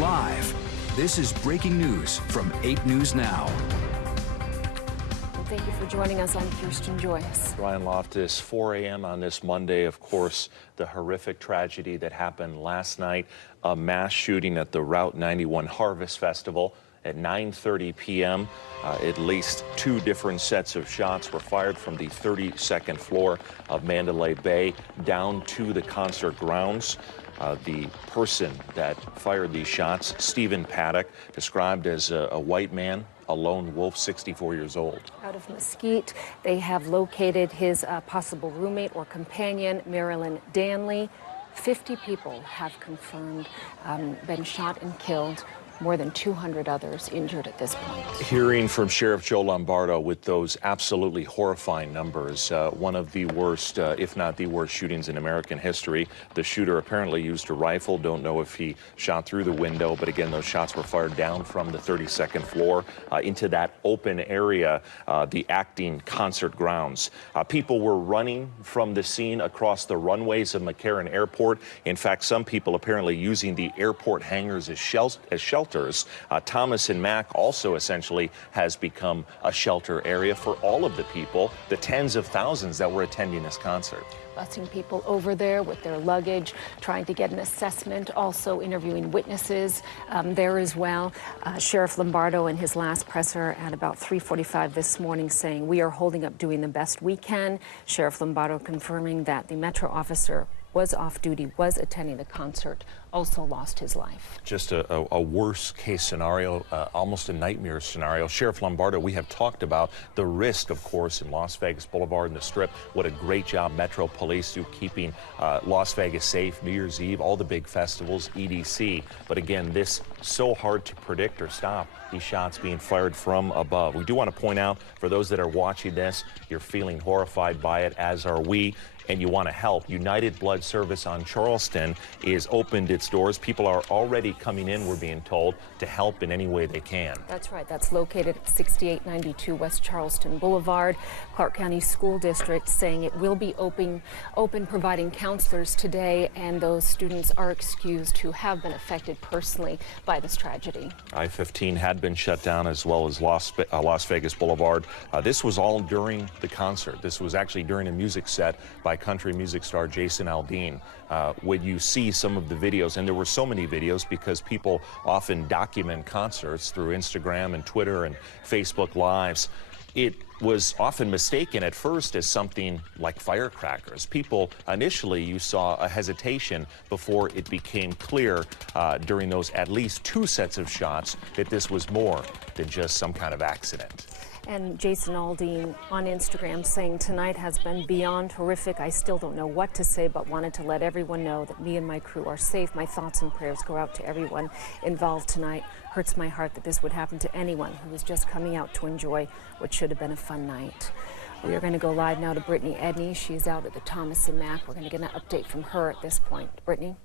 Live, this is breaking news from 8 News Now. Thank you for joining us. I'm Kirsten Joyce. Ryan Loftus, 4 a.m. on this Monday. Of course, the horrific tragedy that happened last night, a mass shooting at the Route 91 Harvest Festival at 9:30 p.m. At least 2 different sets of shots were fired from the 32nd floor of Mandalay Bay down to the concert grounds. The person that fired these shots, Stephen Paddock, described as a white man, a lone wolf, 64 years old. Out of Mesquite, they have located his possible roommate or companion, Marilyn Danley. 50 people have confirmed been shot and killed. More than 200 others injured at this point. Hearing from Sheriff Joe Lombardo with those absolutely horrifying numbers, one of the worst, if not the worst, shootings in American history. The shooter apparently used a rifle. Don't know if he shot through the window, but again, those shots were fired down from the 32nd floor into that open area, the acting concert grounds. People were running from the scene across the runways of McCarran Airport. In fact, some people apparently using the airport hangars as shelters. Thomas and Mack also essentially has become a shelter area for all of the people, the tens of thousands that were attending this concert. Busing people over there with their luggage, trying to get an assessment, also interviewing witnesses there as well. Sheriff Lombardo in his last presser at about 3:45 this morning saying, "We are holding up, doing the best we can." Sheriff Lombardo confirming that the Metro officer was off duty, was attending the concert, also lost his life. Just a worst case scenario, almost a nightmare scenario. Sheriff Lombardo, we have talked about the risk, of course, in Las Vegas Boulevard and the Strip. What a great job Metro Police do keeping Las Vegas safe, New Year's Eve, all the big festivals, EDC. But again, this so hard to predict or stop, these shots being fired from above. We do want to point out, for those that are watching this, you're feeling horrified by it, as are we, and you want to help. United Blood Service on Charleston is opened its doors. People are already coming in, we're being told, to help in any way they can. That's right. That's located at 6892 West Charleston Boulevard. Clark County School District saying it will be open providing counselors today, and those students are excused who have been affected personally by this tragedy. I-15 had been shut down, as well as Las Vegas Boulevard. This was all during the concert. This was actually during a music set by country music star Jason Aldean. When you see some of the videos, and there were so many videos because people often document concerts through Instagram and Twitter and Facebook Lives, it was often mistaken at first as something like firecrackers. People, initially, you saw a hesitation before it became clear during those at least 2 sets of shots that this was more than just some kind of accident. And Jason Aldean on Instagram saying, "Tonight has been beyond horrific. I still don't know what to say, but wanted to let everyone know that me and my crew are safe. My thoughts and prayers go out to everyone involved tonight. Hurts my heart that this would happen to anyone who was just coming out to enjoy what should have been a fun night." We are going to go live now to Brittany Edney. She's out at the Thomas and Mack. We're going to get an update from her at this point. Brittany?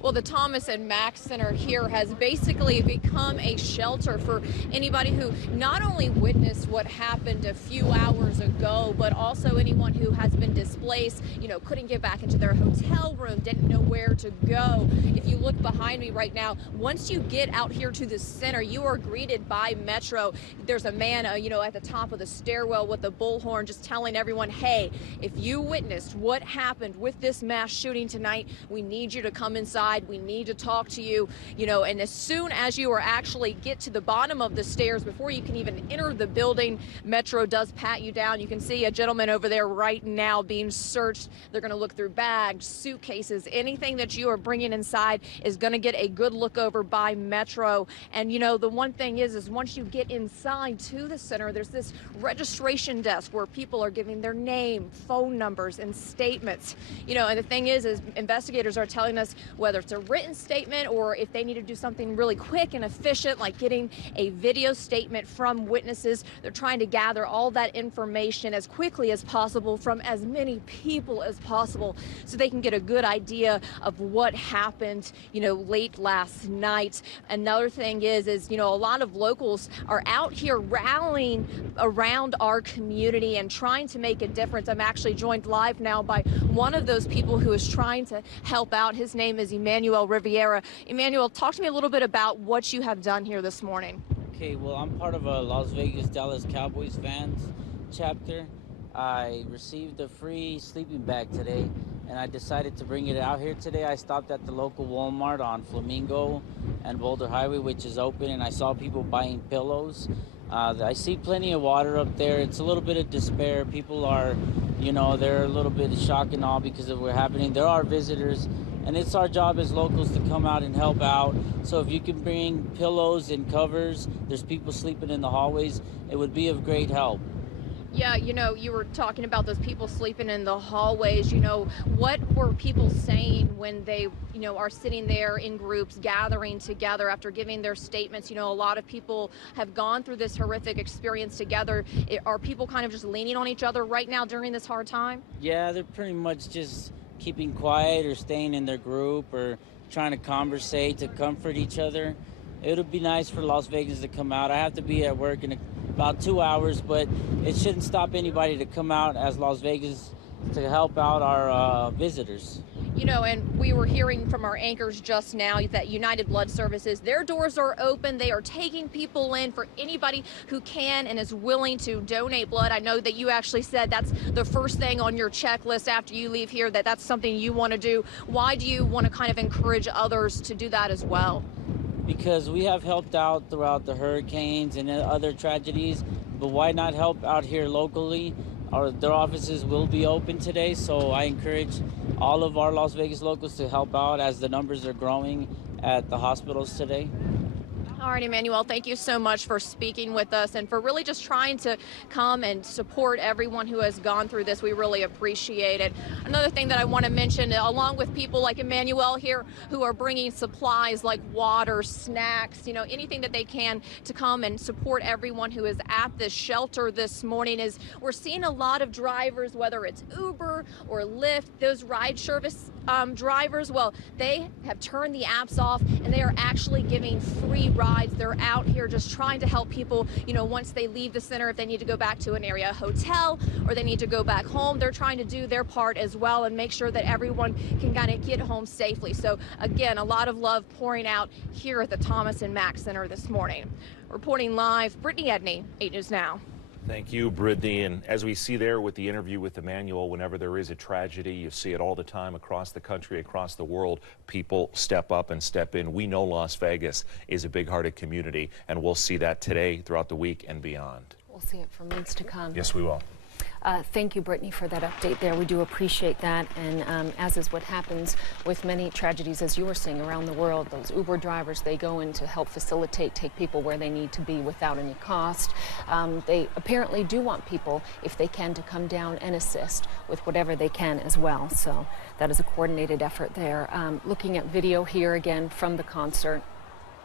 Well, the Thomas and Mack Center here has basically become a shelter for anybody who not only witnessed what happened a few hours ago, but also anyone who has been displaced, couldn't get back into their hotel room, didn't know where to go. If you look behind me right now, once you get out here to the center, you are greeted by Metro. There's a man, at the top of the stairwell with a bullhorn just telling everyone, hey, if you witnessed what happened with this mass shooting tonight, we need you to come inside. We need to talk to you, and as soon as you are actually get to the bottom of the stairs, before you can even enter the building, Metro does pat you down. You can see a gentleman over there right now being searched. They're going to look through bags, suitcases, anything that you are bringing inside is going to get a good look over by Metro. And the one thing is once you get inside to the center, there's this registration desk where people are giving their name, phone numbers, and statements. And the thing is investigators are telling us whether it's a written statement or if they need to do something really quick and efficient, like getting a video statement from witnesses. They're trying to gather all that information as quickly as possible from as many people as possible so they can get a good idea of what happened, late last night. Another thing is a lot of locals are out here rallying around our community and trying to make a difference. I'm actually joined live now by one of those people who is trying to help out. His name is Emmy. Emmanuel Riviera. Emmanuel, talk to me a little bit about what you have done here this morning. Okay, well, I'm part of a Las Vegas Dallas Cowboys fans chapter. I received a free sleeping bag today, and I decided to bring it out here today. I stopped at the local Walmart on Flamingo and Boulder Highway, which is open, and I saw people buying pillows. I see plenty of water up there. It's a little bit of despair. People are, they're a little bit of shock and awe because of what's happening. There are visitors, and it's our job as locals to come out and help out. So if you can bring pillows and covers, there's people sleeping in the hallways, it would be of great help. Yeah, you were talking about those people sleeping in the hallways. What were people saying when they, are sitting there in groups, gathering together after giving their statements? A lot of people have gone through this horrific experience together. Are people kind of just leaning on each other right now during this hard time? Yeah, they're pretty much just keeping quiet or staying in their group or trying to conversate to comfort each other. It would be nice for Las Vegas to come out. I have to be at work in about 2 hours, but it shouldn't stop anybody to come out as Las Vegas to help out our visitors. And we were hearing from our anchors just now that United Blood Services, their doors are open. They are taking people in for anybody who can and is willing to donate blood. I know that you actually said that's the first thing on your checklist after you leave here, that's something you want to do. Why do you want to kind of encourage others to do that as well? Because we have helped out throughout the hurricanes and other tragedies, but why not help out here locally? Their offices will be open today, so I encourage all of our Las Vegas locals to help out as the numbers are growing at the hospitals today. All right, Emmanuel, thank you so much for speaking with us and for really just trying to come and support everyone who has gone through this. We really appreciate it. Another thing that I want to mention, along with people like Emmanuel here who are bringing supplies like water, snacks, anything that they can to come and support everyone who is at this shelter this morning, is we're seeing a lot of drivers, whether it's Uber or Lyft, those ride service drivers, well, they have turned the apps off and they are actually giving free rides. They're out here just trying to help people, once they leave the center, if they need to go back to an area hotel or they need to go back home, they're trying to do their part as well and make sure that everyone can kind of get home safely. So again, a lot of love pouring out here at the Thomas and Mack Center this morning. Reporting live, Brittany Edney, 8 News Now. Thank you, Brittany. And as we see there with the interview with Emmanuel, whenever there is a tragedy, you see it all the time across the country, across the world. People step up and step in. We know Las Vegas is a big-hearted community, and we'll see that today, throughout the week, and beyond. We'll see it for months to come. Yes, we will. Thank you, Brittany, for that update there. We do appreciate that. And as is what happens with many tragedies, as you were saying, around the world, those Uber drivers, they go in to help facilitate, take people where they need to be without any cost. They apparently do want people, if they can, to come down and assist with whatever they can as well. So that is a coordinated effort there. Looking at video here again from the concert.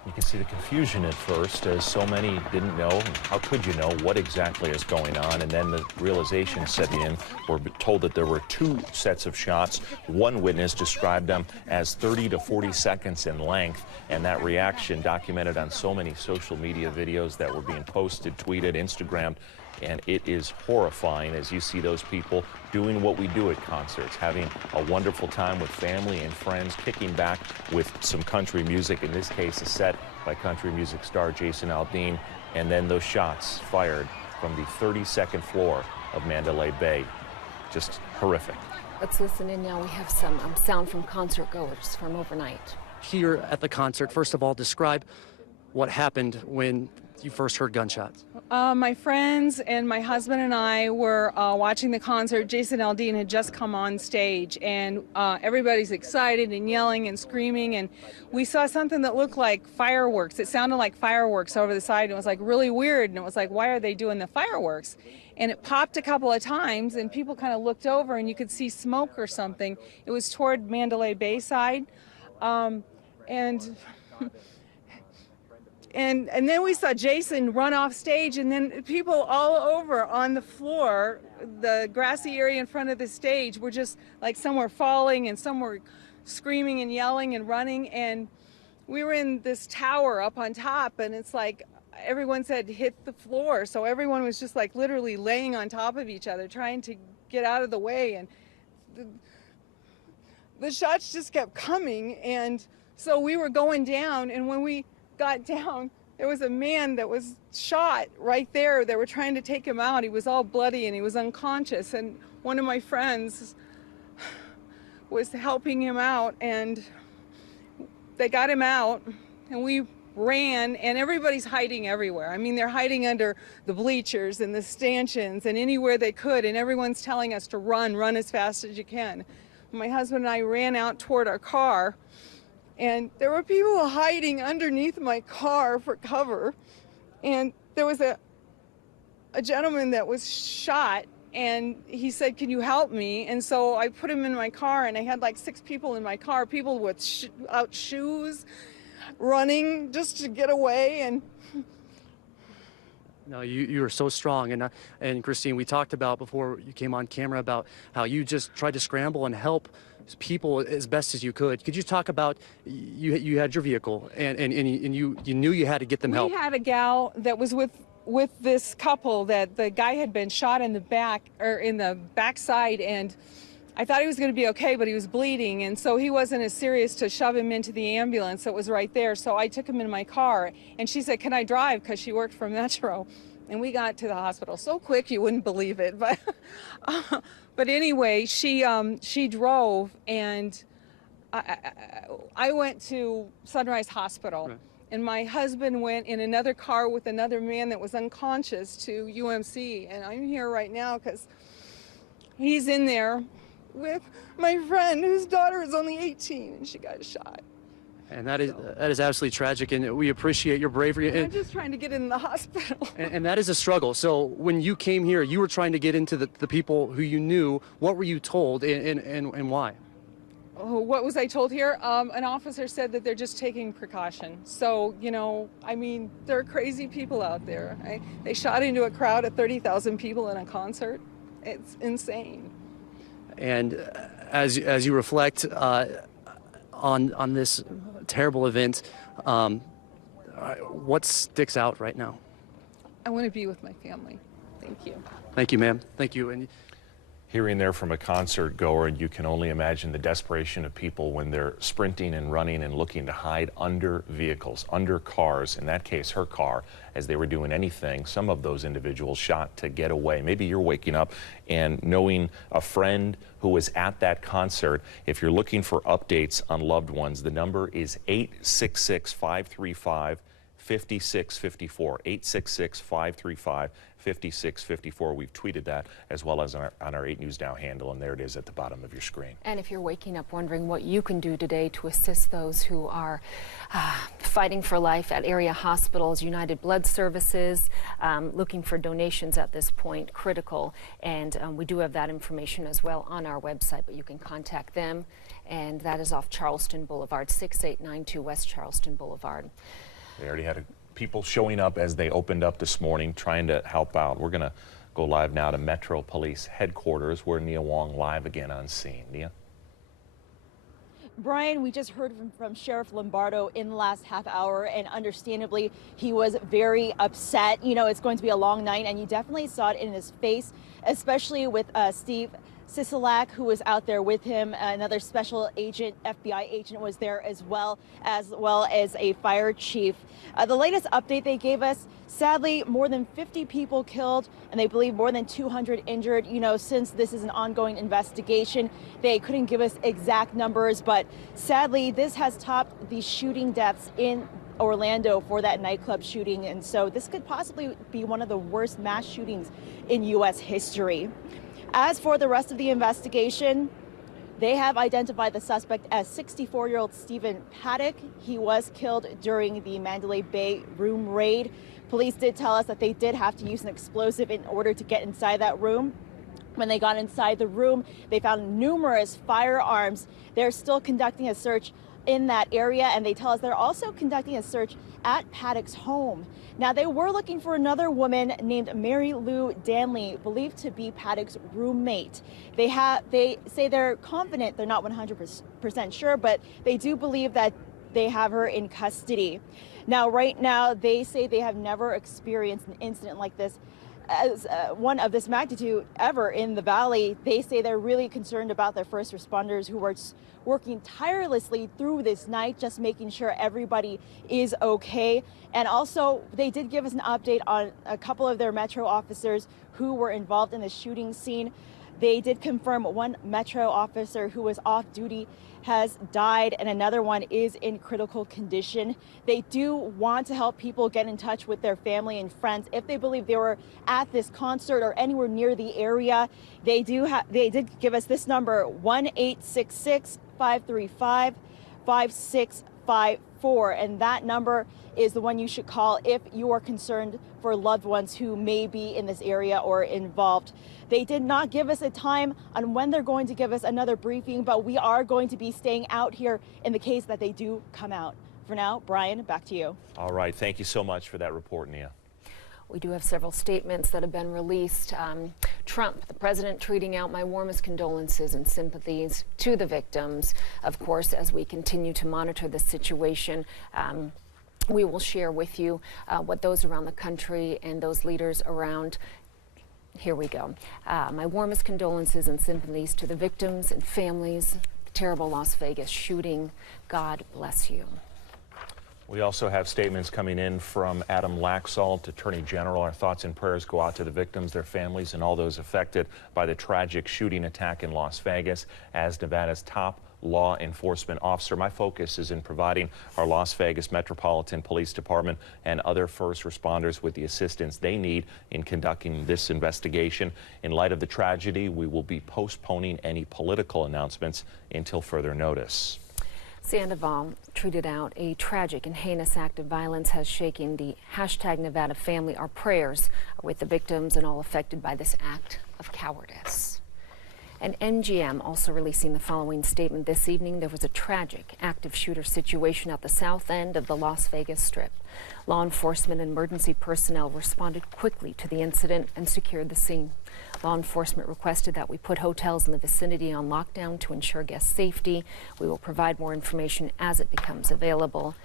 You can see the confusion at first, as so many didn't know. How could you know what exactly is going on? And then the realization set in. We're told that there were 2 sets of shots. One witness described them as 30 to 40 seconds in length, and that reaction documented on so many social media videos that were being posted, tweeted, Instagrammed. And it is horrifying as you see those people doing what we do at concerts, having a wonderful time with family and friends, kicking back with some country music, in this case a set by country music star Jason Aldean, and then those shots fired from the 32nd floor of Mandalay Bay. Just horrific. Let's listen in now. We have some sound from concert goers from overnight. Here at the concert, first of all, describe what happened when you first heard gunshots. My friends and my husband and I were watching the concert. Jason Aldean had just come on stage, and everybody's excited and yelling and screaming, and we saw something that looked like fireworks. It sounded like fireworks over the side, and it was like really weird, and it was like, why are they doing the fireworks? And it popped a couple of times, and people kind of looked over, and you could see smoke or something. It was toward Mandalay Bay side, And then we saw Jason run off stage, and then people all over on the floor, the grassy area in front of the stage, were just like, some were falling and some were screaming and yelling and running. And we were in this tower up on top, and it's like everyone said hit the floor. So everyone was just like literally laying on top of each other, trying to get out of the way. And the shots just kept coming, and so we were going down, and when we got down, there was a man that was shot right there. They were trying to take him out. He was all bloody and he was unconscious, and one of my friends was helping him out, and they got him out, and we ran, and everybody's hiding everywhere. I mean, they're hiding under the bleachers and the stanchions and anywhere they could, and everyone's telling us to run as fast as you can. My husband and I ran out toward our car, and there were people hiding underneath my car for cover, and there was a gentleman that was shot, and he said, "Can you help me?" And so I put him in my car, and I had like 6 people in my car, people with out shoes, running just to get away. And No, you are so strong, and Christine, we talked about before you came on camera about how you just tried to scramble and help people as best as you could. Could you talk about you had your vehicle and you knew you had to get them help? We had a gal that was with this couple that the guy had been shot in the back, or in the backside, and I thought he was going to be okay, but he was bleeding, and so he wasn't as serious to shove him into the ambulance that was right there. So I took him in my car, and she said, "Can I drive?" Because she worked for Metro, and we got to the hospital so quick you wouldn't believe it. But but anyway, she drove, and I went to Sunrise Hospital. Right. And my husband went in another car with another man that was unconscious to UMC, and I'm here right now because he's in there with my friend whose daughter is only 18 and she got shot. And that is absolutely tragic, and we appreciate your bravery. I'm just trying to get in the hospital. And that is a struggle. So when you came here, you were trying to get into the people who you knew. What were you told, and why? Oh, what was I told here? An officer said that they're just taking precaution. So, you know, I mean, there are crazy people out there. They shot into a crowd of 30,000 people in a concert. It's insane. And as you reflect on this terrible event, what sticks out right now? I want to be with my family. Thank you. Thank you, ma'am. Thank you. And Hearing there from a concert goer, you can only imagine the desperation of people when they're sprinting and running and looking to hide under vehicles, under cars. In that case, her car, as they were doing anything. Some of those individuals shot to get away. Maybe you're waking up and knowing a friend who was at that concert. If you're looking for updates on loved ones, the number is 866-535-5654. 866-535-5654. We've tweeted that as well as on our 8 News Now handle, and there it is at the bottom of your screen. And if you're waking up wondering what you can do today to assist those who are fighting for life at area hospitals, United Blood Services, looking for donations at this point, critical. And we do have that information as well on our website, but you can contact them. And that is off Charleston Boulevard, 6892 West Charleston Boulevard. They already had people showing up as they opened up this morning, trying to help out. We're going to go live now to Metro Police Headquarters, where Nia Wong live again on scene. Nia? Brian, we just heard from Sheriff Lombardo in the last half hour, and understandably, he was very upset. You know, it's going to be a long night, and you definitely saw it in his face, especially with Steve Sisolak, who was out there with him. Another special agent, FBI agent, was there as well as a fire chief. The latest update they gave us, sadly, more than 50 people killed, and they believe more than 200 injured. You know, since this is an ongoing investigation, they couldn't give us exact numbers, but sadly, this has topped the shooting deaths in Orlando for that nightclub shooting, and so this could possibly be one of the worst mass shootings in U.S. history. As for the rest of the investigation, they have identified the suspect as 64-year-old Stephen Paddock. He was killed during the Mandalay Bay room raid. Police did tell us that they did have to use an explosive in order to get inside that room. When they got inside the room, they found numerous firearms. They're still conducting a search in that area, and they tell us they're also conducting a search at Paddock's home. Now, they were looking for another woman named Mary Lou Danley, believed to be Paddock's roommate. They say they're confident, they're not 100% sure, but they do believe that they have her in custody. Now, right now, they say they have never experienced an incident like this as one of this magnitude ever in the valley. They say they're really concerned about their first responders who are working tirelessly through this night, just making sure everybody is okay. And also, they did give us an update on a couple of their Metro officers who were involved in the shooting scene. They did confirm one Metro officer who was off duty has died and another one is in critical condition. They do want to help people get in touch with their family and friends if they believe they were at this concert or anywhere near the area. They did give us this number, 1-866-535-5654, and that number is the one you should call if you are concerned for loved ones who may be in this area or involved. They did not give us a time on when they're going to give us another briefing, but we are going to be staying out here in the case that they do come out. For now, Brian, back to you. All right. Thank you so much for that report, Nia. We do have several statements that have been released. Trump, the president, tweeting out my warmest condolences and sympathies to the victims. Of course, as we continue to monitor the situation, we will share with you what those around the country and those leaders around. Here we go. My warmest condolences and sympathies to the victims and families. The terrible Las Vegas shooting. God bless you. We also have statements coming in from Adam Laxalt, Attorney General. Our thoughts and prayers go out to the victims, their families, and all those affected by the tragic shooting attack in Las Vegas. As Nevada's top law enforcement officer, my focus is in providing our Las Vegas Metropolitan Police Department and other first responders with the assistance they need in conducting this investigation. In light of the tragedy, we will be postponing any political announcements until further notice. Sandoval tweeted out, a tragic and heinous act of violence has shaken the hashtag Nevada family. Our prayers are with the victims and all affected by this act of cowardice. And MGM also releasing the following statement this evening. There was a tragic active shooter situation at the south end of the Las Vegas Strip. Law enforcement and emergency personnel responded quickly to the incident and secured the scene. Law enforcement requested that we put hotels in the vicinity on lockdown to ensure guest safety. We will provide more information as it becomes available.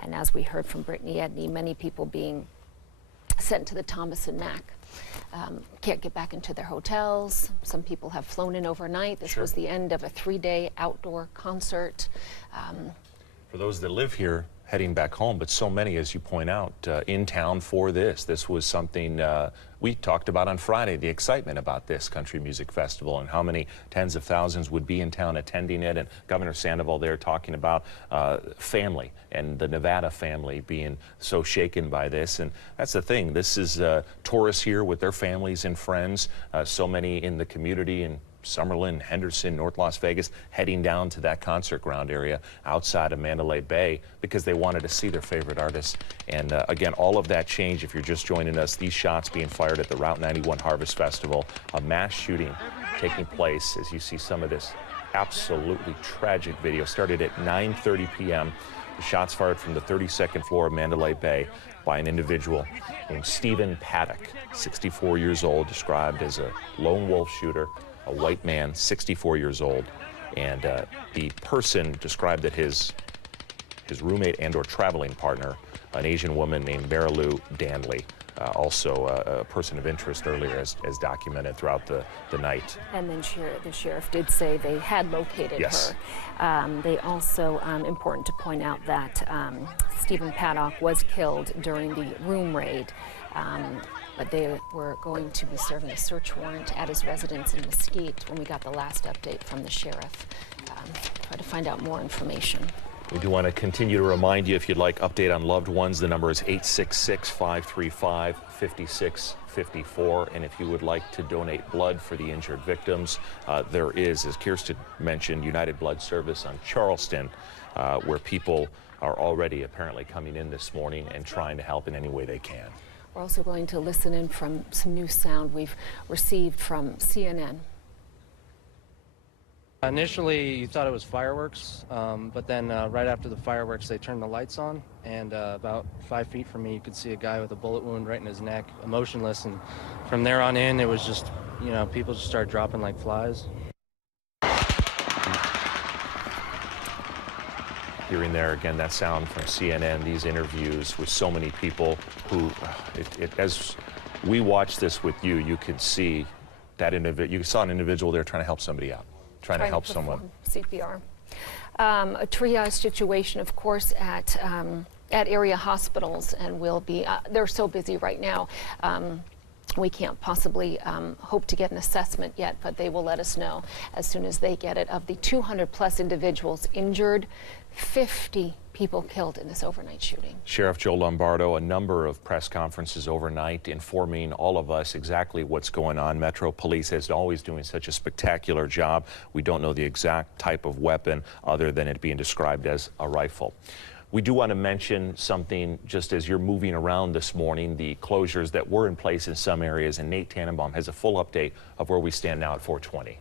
And as we heard from Brittany Edney, many people being sent to the Thomas and Mack. Can't get back into their hotels. Some people have flown in overnight. This was the end of a 3-day outdoor concert. For those that live here, heading back home, but so many, as you point out, in town for this. This was something we talked about on Friday, the excitement about this country music festival and how many tens of thousands would be in town attending it. And Governor Sandoval there talking about family and the Nevada family being so shaken by this. And that's the thing. This is tourists here with their families and friends, so many in the community and Summerlin, Henderson, North Las Vegas, heading down to that concert ground area outside of Mandalay Bay because they wanted to see their favorite artists. And again, all of that changed. If you're just joining us, these shots being fired at the Route 91 Harvest Festival, a mass shooting taking place as you see some of this absolutely tragic video. Started at 9:30 p.m. The shots fired from the 32nd floor of Mandalay Bay by an individual named Stephen Paddock, 64 years old, described as a lone wolf shooter. A white man, 64 years old, and the person described that his roommate and or traveling partner, an Asian woman named Marilu Danley, also a person of interest earlier as documented throughout the night. And then the sheriff did say they had located her. They also, important to point out that Stephen Paddock was killed during the room raid. But they were going to be serving a search warrant at his residence in Mesquite when we got the last update from the sheriff. Try to find out more information. We do want to continue to remind you, if you'd like update on loved ones, the number is 866-535-5654. And if you would like to donate blood for the injured victims, there is, as Kirsten mentioned, United Blood Service on Charleston, where people are already apparently coming in this morning and trying to help in any way they can. We're also going to listen in from some new sound we've received from CNN. Initially, you thought it was fireworks, but then right after the fireworks, they turned the lights on, and about 5 feet from me, you could see a guy with a bullet wound right in his neck, motionless, and from there on in, it was just, you know, people just started dropping like flies. Hearing there again that sound from CNN, these interviews with so many people who, as we watched this with you. You could see that you saw an individual there trying to help somebody out, trying to help someone. CPR. A triage situation, of course, at area hospitals, and will be, they're so busy right now. We can't possibly hope to get an assessment yet, but they will let us know as soon as they get it. Of the 200 plus individuals injured, 50 people killed in this overnight shooting. Sheriff Joe Lombardo, a number of press conferences overnight informing all of us exactly what's going on. Metro Police is always doing such a spectacular job. We don't know the exact type of weapon other than it being described as a rifle. We do want to mention something just as you're moving around this morning, the closures that were in place in some areas, and Nate Tannenbaum has a full update of where we stand now at 420.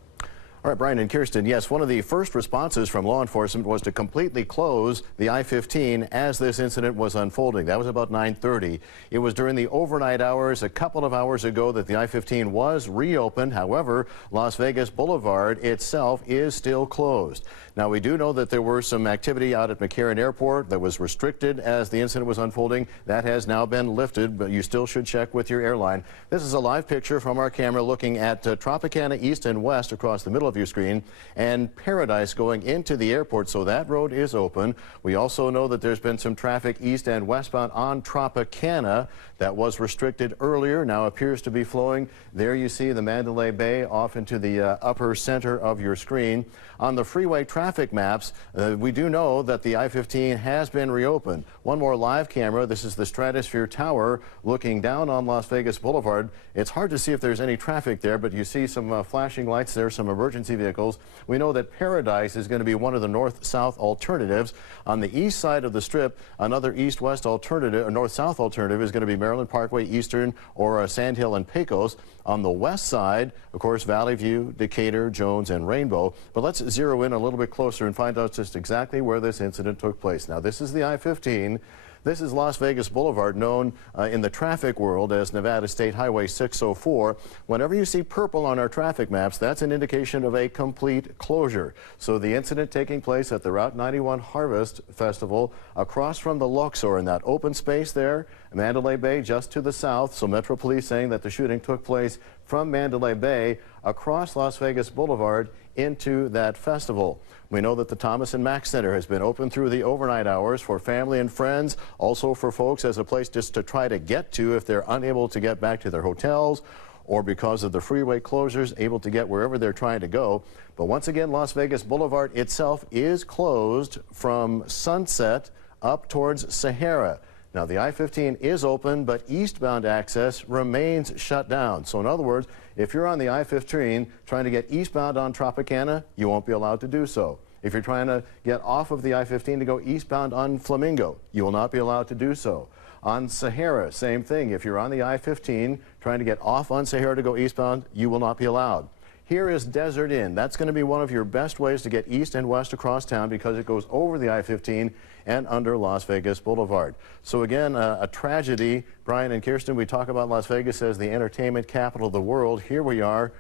All right, Brian and Kirsten, yes, one of the first responses from law enforcement was to completely close the I-15 as this incident was unfolding. That was about 9:30. It was during the overnight hours a couple of hours ago that the I-15 was reopened. However, Las Vegas Boulevard itself is still closed. Now, we do know that there were some activity out at McCarran Airport that was restricted as the incident was unfolding. That has now been lifted, but you still should check with your airline. This is a live picture from our camera looking at Tropicana East and West across the middle of your screen, and Paradise going into the airport, so that road is open. We also know that there's been some traffic east and westbound on Tropicana that was restricted earlier, now appears to be flowing. There you see the Mandalay Bay off into the upper center of your screen. On the freeway traffic maps, we do know that the I-15 has been reopened. One more live camera. This is the Stratosphere Tower looking down on Las Vegas Boulevard. It's hard to see if there's any traffic there, but you see some flashing lights there, some emergency vehicles. We know that Paradise is going to be one of the north-south alternatives. On the east side of the Strip, another east-west alternative, or north-south alternative, is going to be Maryland Parkway, Eastern, or Sand Hill and Pecos. On the west side, of course, Valley View, Decatur, Jones, and Rainbow. But let's zero in a little bit closer and find out just exactly where this incident took place. Now, this is the I-15. This is Las Vegas Boulevard, known in the traffic world as Nevada State Highway 604. Whenever you see purple on our traffic maps, that's an indication of a complete closure. So the incident taking place at the Route 91 Harvest Festival across from the Luxor in that open space there, Mandalay Bay just to the south. So Metro Police saying that the shooting took place from Mandalay Bay across Las Vegas Boulevard into that festival. We know that the Thomas and Mack Center has been open through the overnight hours for family and friends, also for folks as a place just to try to get to if they're unable to get back to their hotels, or because of the freeway closures, able to get wherever they're trying to go. But once again, Las Vegas Boulevard itself is closed from Sunset up towards Sahara. Now, the I-15 is open, but eastbound access remains shut down. So in other words, if you're on the I-15 trying to get eastbound on Tropicana, you won't be allowed to do so. If you're trying to get off of the I-15 to go eastbound on Flamingo, you will not be allowed to do so. On Sahara, same thing. If you're on the I-15 trying to get off on Sahara to go eastbound, you will not be allowed. Here is Desert Inn. That's going to be one of your best ways to get east and west across town because it goes over the I-15 and under Las Vegas Boulevard. So again, a tragedy. Brian and Kirsten, we talk about Las Vegas as the entertainment capital of the world. Here we are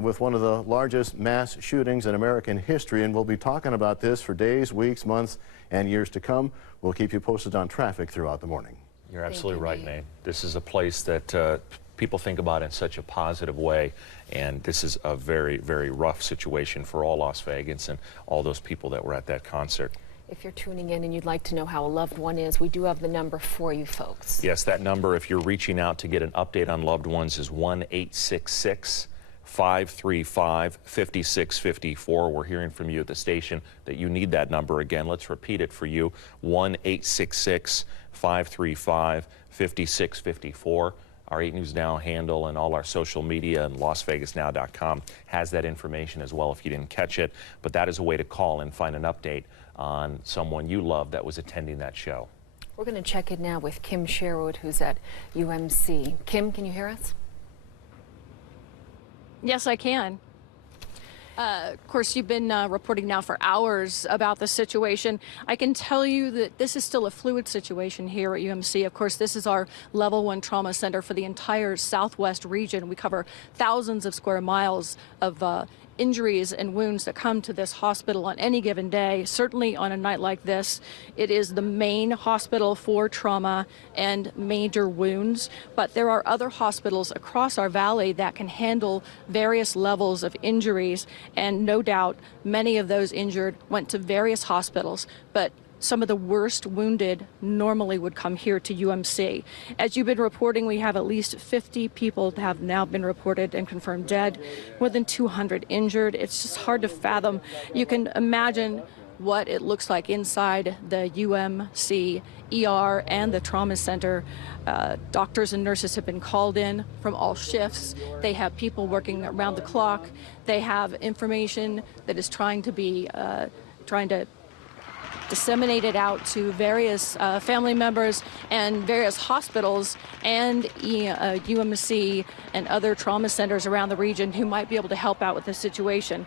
with one of the largest mass shootings in American history, and we'll be talking about this for days, weeks, months, and years to come. We'll keep you posted on traffic throughout the morning. You're absolutely right, Nate. This is a place that people think about in such a positive way, and this is a very, very rough situation for all Las Vegans and all those people that were at that concert. If you're tuning in and you'd like to know how a loved one is, we do have the number for you folks. Yes, that number, if you're reaching out to get an update on loved ones, is 1-866-535-5654. We're hearing from you at the station that you need that number again. Let's repeat it for you, 1-866-535-5654. Our 8 News Now handle and all our social media and LasVegasNow.com has that information as well if you didn't catch it. But that is a way to call and find an update on someone you love that was attending that show. We're going to check in now with Kim Sherwood, who's at UMC. Kim, can you hear us? Yes, I can. Of course, you've been reporting now for hours about the situation. I can tell you that this is still a fluid situation here at UMC. Of course, this is our Level 1 Trauma Center for the entire Southwest region. We cover thousands of square miles of injuries and wounds that come to this hospital on any given day. Certainly on a night like this, it is the main hospital for trauma and major wounds, but there are other hospitals across our valley that can handle various levels of injuries, and no doubt many of those injured went to various hospitals, but some of the worst wounded normally would come here to UMC. As you've been reporting, we have at least 50 people have now been reported and confirmed dead, more than 200 injured. It's just hard to fathom. You can imagine what it looks like inside the UMC ER and the trauma center. Doctors and nurses have been called in from all shifts. They have people working around the clock. They have information that is trying to disseminate it out to various family members and various hospitals and UMC and other trauma centers around the region who might be able to help out with the situation.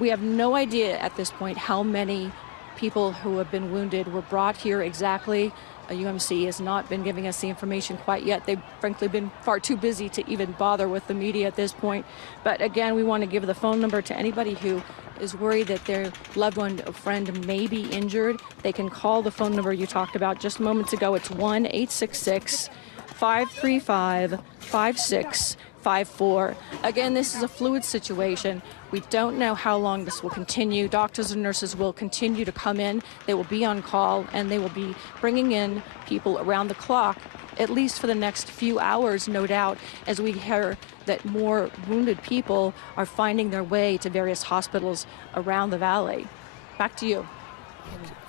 We have no idea at this point how many people who have been wounded were brought here exactly. UMC has not been giving us the information quite yet. They've frankly been far too busy to even bother with the media at this point. But again, we want to give the phone number to anybody who is worried that their loved one or friend may be injured. They can call the phone number you talked about just moments ago. It's 1-866-535-5654. Again, this is a fluid situation. We don't know how long this will continue. Doctors and nurses will continue to come in. They will be on call, and they will be bringing in people around the clock, at least for the next few hours, no doubt, as we hear that more wounded people are finding their way to various hospitals around the valley. Back to you.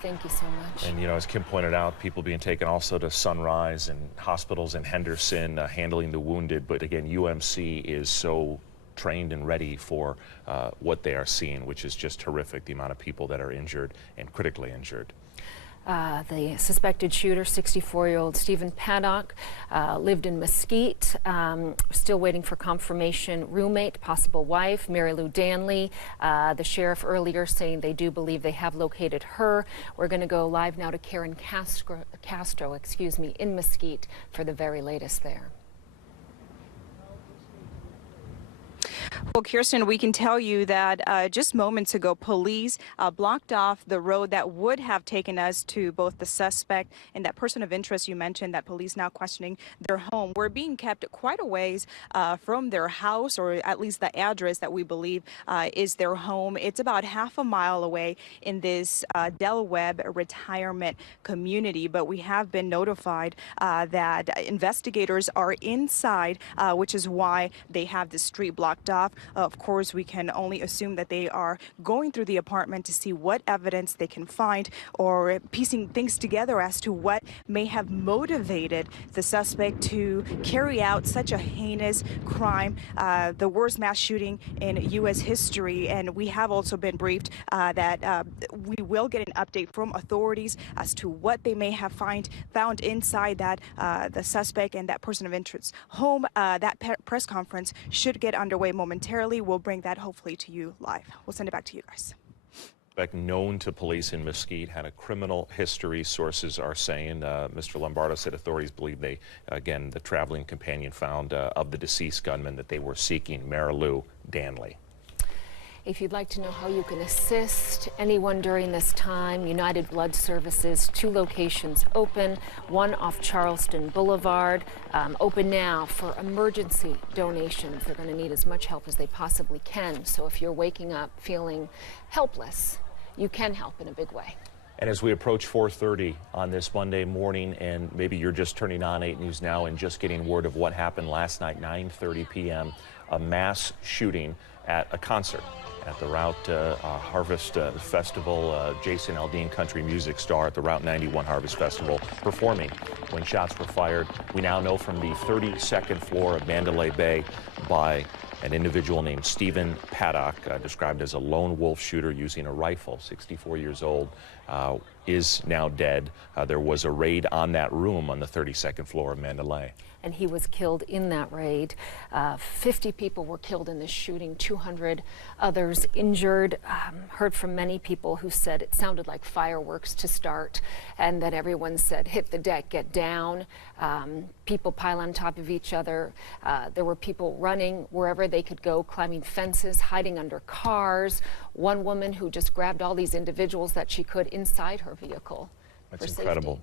Thank you so much. And, you know, as Kim pointed out, people being taken also to Sunrise and hospitals in Henderson handling the wounded. But again, UMC is so trained and ready for what they are seeing, which is just horrific, the amount of people that are injured and critically injured. The suspected shooter, 64-year-old Stephen Paddock, lived in Mesquite. Still waiting for confirmation. Roommate, possible wife, Mary Lou Danley. The sheriff earlier saying they do believe they have located her. We're going to go live now to Karen Castro, in Mesquite for the very latest there. Well, Kirsten, we can tell you that just moments ago, police blocked off the road that would have taken us to both the suspect and that person of interest you mentioned that police now questioning their home. We're being kept quite a ways from their house, or at least the address that we believe is their home. It's about half a mile away in this Del Webb retirement community, but we have been notified that investigators are inside, which is why they have the street blocked off. Of course, we can only assume that they are going through the apartment to see what evidence they can find, or piecing things together as to what may have motivated the suspect to carry out such a heinous crime, the worst mass shooting in U.S. history. And we have also been briefed that we will get an update from authorities as to what they may have found inside that the suspect and that person of interest home. That press conference should get underway momentarily. We'll bring that hopefully to you live. We'll send it back to you guys. Known to police in Mesquite, had a criminal history, sources are saying. Mr. Lombardo said authorities believe they, again, the traveling companion found of the deceased gunman that they were seeking, Mary Lou Danley. If you'd like to know how you can assist anyone during this time, United Blood Services, 2 locations open, one off Charleston Boulevard, open now for emergency donations. They're going to need as much help as they possibly can. So if you're waking up feeling helpless, you can help in a big way. And as we approach 4:30 on this Monday morning, and maybe you're just turning on 8 News now and just getting word of what happened last night, 9:30 p.m., a mass shooting at a concert at the Route Harvest Festival. Jason Aldean, country music star at the Route 91 Harvest Festival, performing when shots were fired. We now know from the 32nd floor of Mandalay Bay by an individual named Stephen Paddock, described as a lone wolf shooter using a rifle, 64 years old, is now dead. There was a raid on that room on the 32nd floor of Mandalay. And he was killed in that raid. 50 people were killed in this shooting, 200 others others injured. Heard from many people who said it sounded like fireworks to start, and then everyone said, hit the deck, get down. People pile on top of each other. There were people running wherever they could go, climbing fences, hiding under cars. One woman who just grabbed all these individuals that she could inside her vehicle. That's incredible.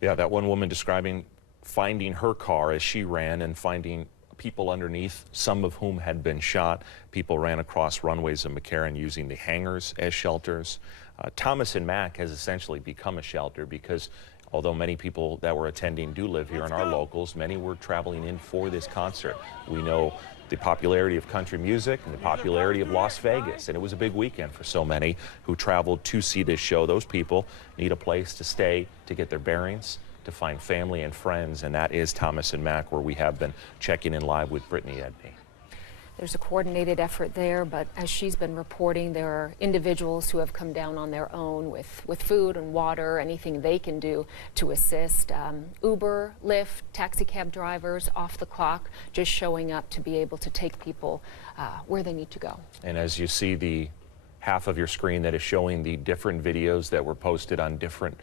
Yeah, that one woman describing finding her car as she ran and finding people underneath, some of whom had been shot. People ran across runways of McCarran using the hangars as shelters. Thomas and Mack has essentially become a shelter because although many people that were attending do live here in our locals, many were traveling in for this concert. We know the popularity of country music and the popularity of Las Vegas, and it was a big weekend for so many who traveled to see this show. Those people need a place to stay, to get their bearings, to find family and friends, and that is Thomas and Mack, where we have been checking in live with Brittany Edney. There's a coordinated effort there, but as she's been reporting, there are individuals who have come down on their own with food and water, anything they can do to assist. Uber, Lyft, taxi cab drivers off the clock, just showing up to be able to take people where they need to go. And as you see the half of your screen that is showing the different videos that were posted on different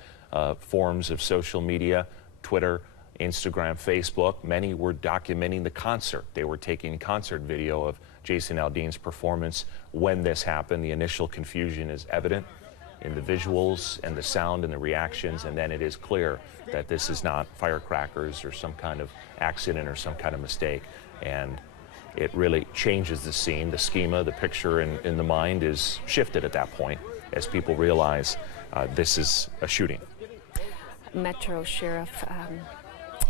forms of social media, Twitter, Instagram, Facebook, many were documenting the concert. They were taking concert video of Jason Aldean's performance when this happened. The initial confusion is evident in the visuals and the sound and the reactions, and then it is clear that this is not firecrackers or some kind of accident or some kind of mistake. And it really changes the scene. The schema, the picture in the mind is shifted at that point as people realize this is a shooting. Metro Sheriff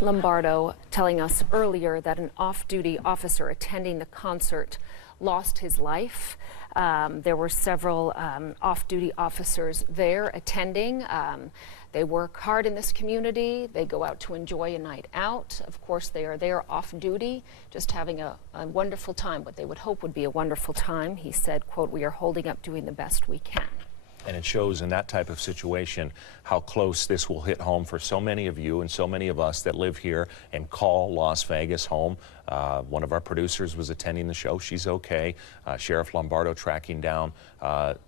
Lombardo telling us earlier that an off-duty officer attending the concert lost his life. There were several off-duty officers there attending. They work hard in this community. They go out to enjoy a night out. Of course, they are there off-duty, just having a wonderful time, what they would hope would be a wonderful time. He said, quote, "We are holding up, doing the best we can." And it shows in that type of situation how close this will hit home for so many of you and so many of us that live here and call Las Vegas home. One of our producers was attending the show. She's okay. Sheriff Lombardo tracking down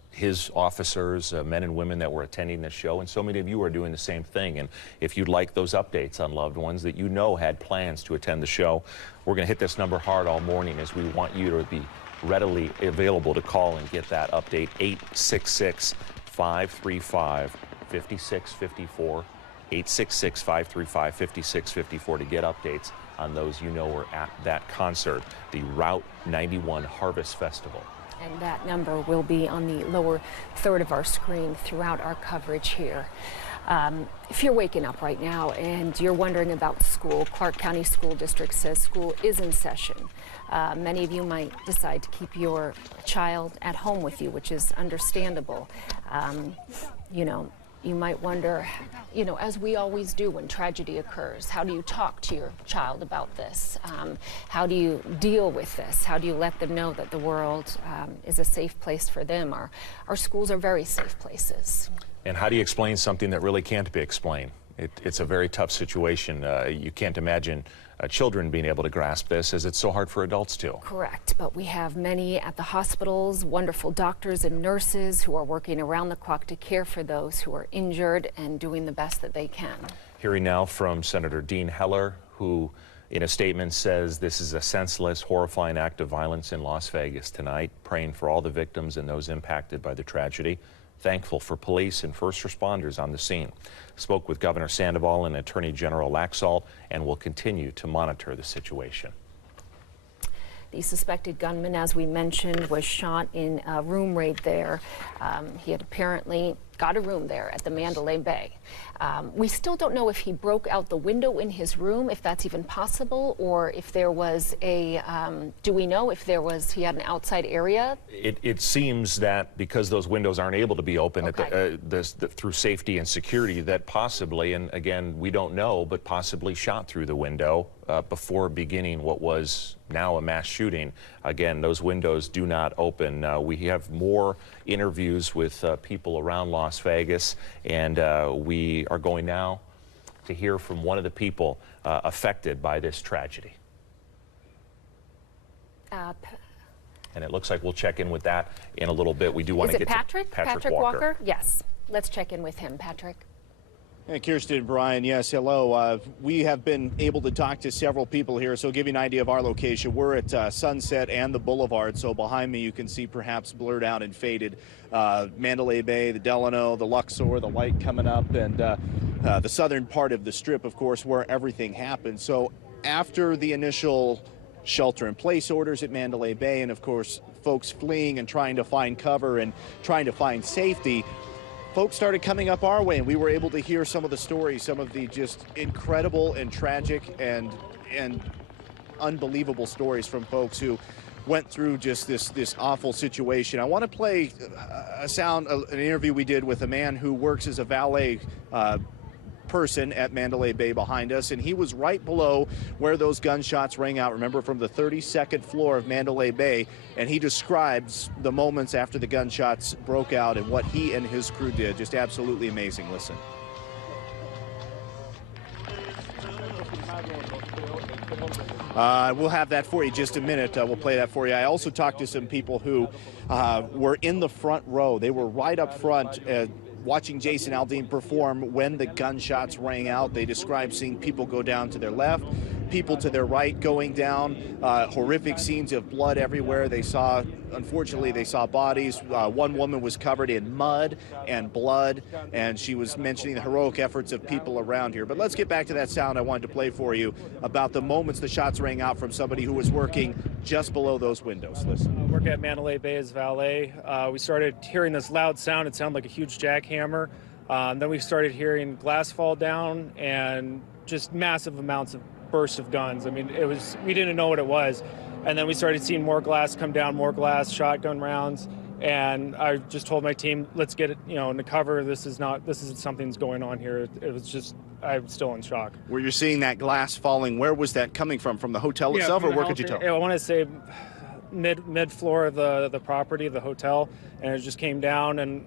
his officers, men and women that were attending the show, and so many of you are doing the same thing. And if you'd like those updates on loved ones that you know had plans to attend the show, we're going to hit this number hard all morning as we want you to be readily available to call and get that update. 866-535-5654, 866-535-5654 to get updates on those you know were at that concert, the Route 91 Harvest Festival. And that number will be on the lower third of our screen throughout our coverage here. If you're waking up right now and you're wondering about school, Clark County School District says school is in session. Many of you might decide to keep your child at home with you, which is understandable. You might wonder, as we always do when tragedy occurs, how do you talk to your child about this? How do you deal with this? How do you let them know that the world is a safe place for them? Our schools are very safe places. And how do you explain something that really can't be explained? It's a very tough situation. You can't imagine children being able to grasp this, as it's so hard for adults to. Correct, but we have many at the hospitals, wonderful doctors and nurses who are working around the clock to care for those who are injured and doing the best that they can. Hearing now from Senator Dean Heller, who in a statement says this is a senseless, horrifying act of violence in Las Vegas tonight, praying for all the victims and those impacted by the tragedy. Thankful for police and first responders on the scene. Spoke with Governor Sandoval and Attorney General Laxalt and will continue to monitor the situation. The suspected gunman, as we mentioned, was shot in a room raid there. He had apparently got a room there at the Mandalay Bay. We still don't know if he broke out the window in his room, if that's even possible, or if there was do we know if he had an outside area? It seems that because those windows aren't able to be open okay. through safety and security, that possibly, and again, we don't know, but possibly shot through the window before beginning what was now a mass shooting. Again, those windows do not open. We have more interviews with people around Las Vegas, and we are going now to hear from one of the people affected by this tragedy. and it looks like we'll check in with that in a little bit. We do want to get Patrick? to Patrick Walker? Yes. Let's check in with him. Patrick. Hey, Kirsten and Brian, yes, hello. We have been able to talk to several people here, so give you an idea of our location. We're at Sunset and the Boulevard, so behind me you can see perhaps blurred out and faded Mandalay Bay, the Delano, the Luxor, the light coming up, and the southern part of the Strip, of course, where everything happened. So after the initial shelter-in-place orders at Mandalay Bay, and of course folks fleeing and trying to find cover and trying to find safety, folks started coming up our way, and we were able to hear some of the stories, some of the just incredible and tragic and unbelievable stories from folks who went through just this awful situation. I want to play an interview we did with a man who works as a valet person at Mandalay Bay behind us, and he was right below where those gunshots rang out, remember, from the 32nd floor of Mandalay Bay, and he describes the moments after the gunshots broke out and what he and his crew did. Just absolutely amazing. Listen. We'll have that for you just a minute. We'll play that for you. I also talked to some people who were in the front row. They were right up front watching Jason Aldean perform when the gunshots rang out. They described seeing people go down to their left, people to their right going down, horrific scenes of blood everywhere. Unfortunately, they saw bodies. One woman was covered in mud and blood, and she was mentioning the heroic efforts of people around here. But let's get back to that sound I wanted to play for you about the moments the shots rang out from somebody who was working just below those windows. Listen. I work at Mandalay Bay as valet. We started hearing this loud sound. It sounded like a huge jackhammer. Then we started hearing glass fall down and just massive amounts of bursts of guns. I mean, we didn't know what it was. And then we started seeing more glass come down, more glass, shotgun rounds. And I just told my team, let's get it, into cover. This is something's going on here. It was just, I'm still in shock. Where you're seeing that glass falling, where was that coming from? From the hotel itself, or where could you tell? I want to say mid floor of the property, the hotel, and it just came down, and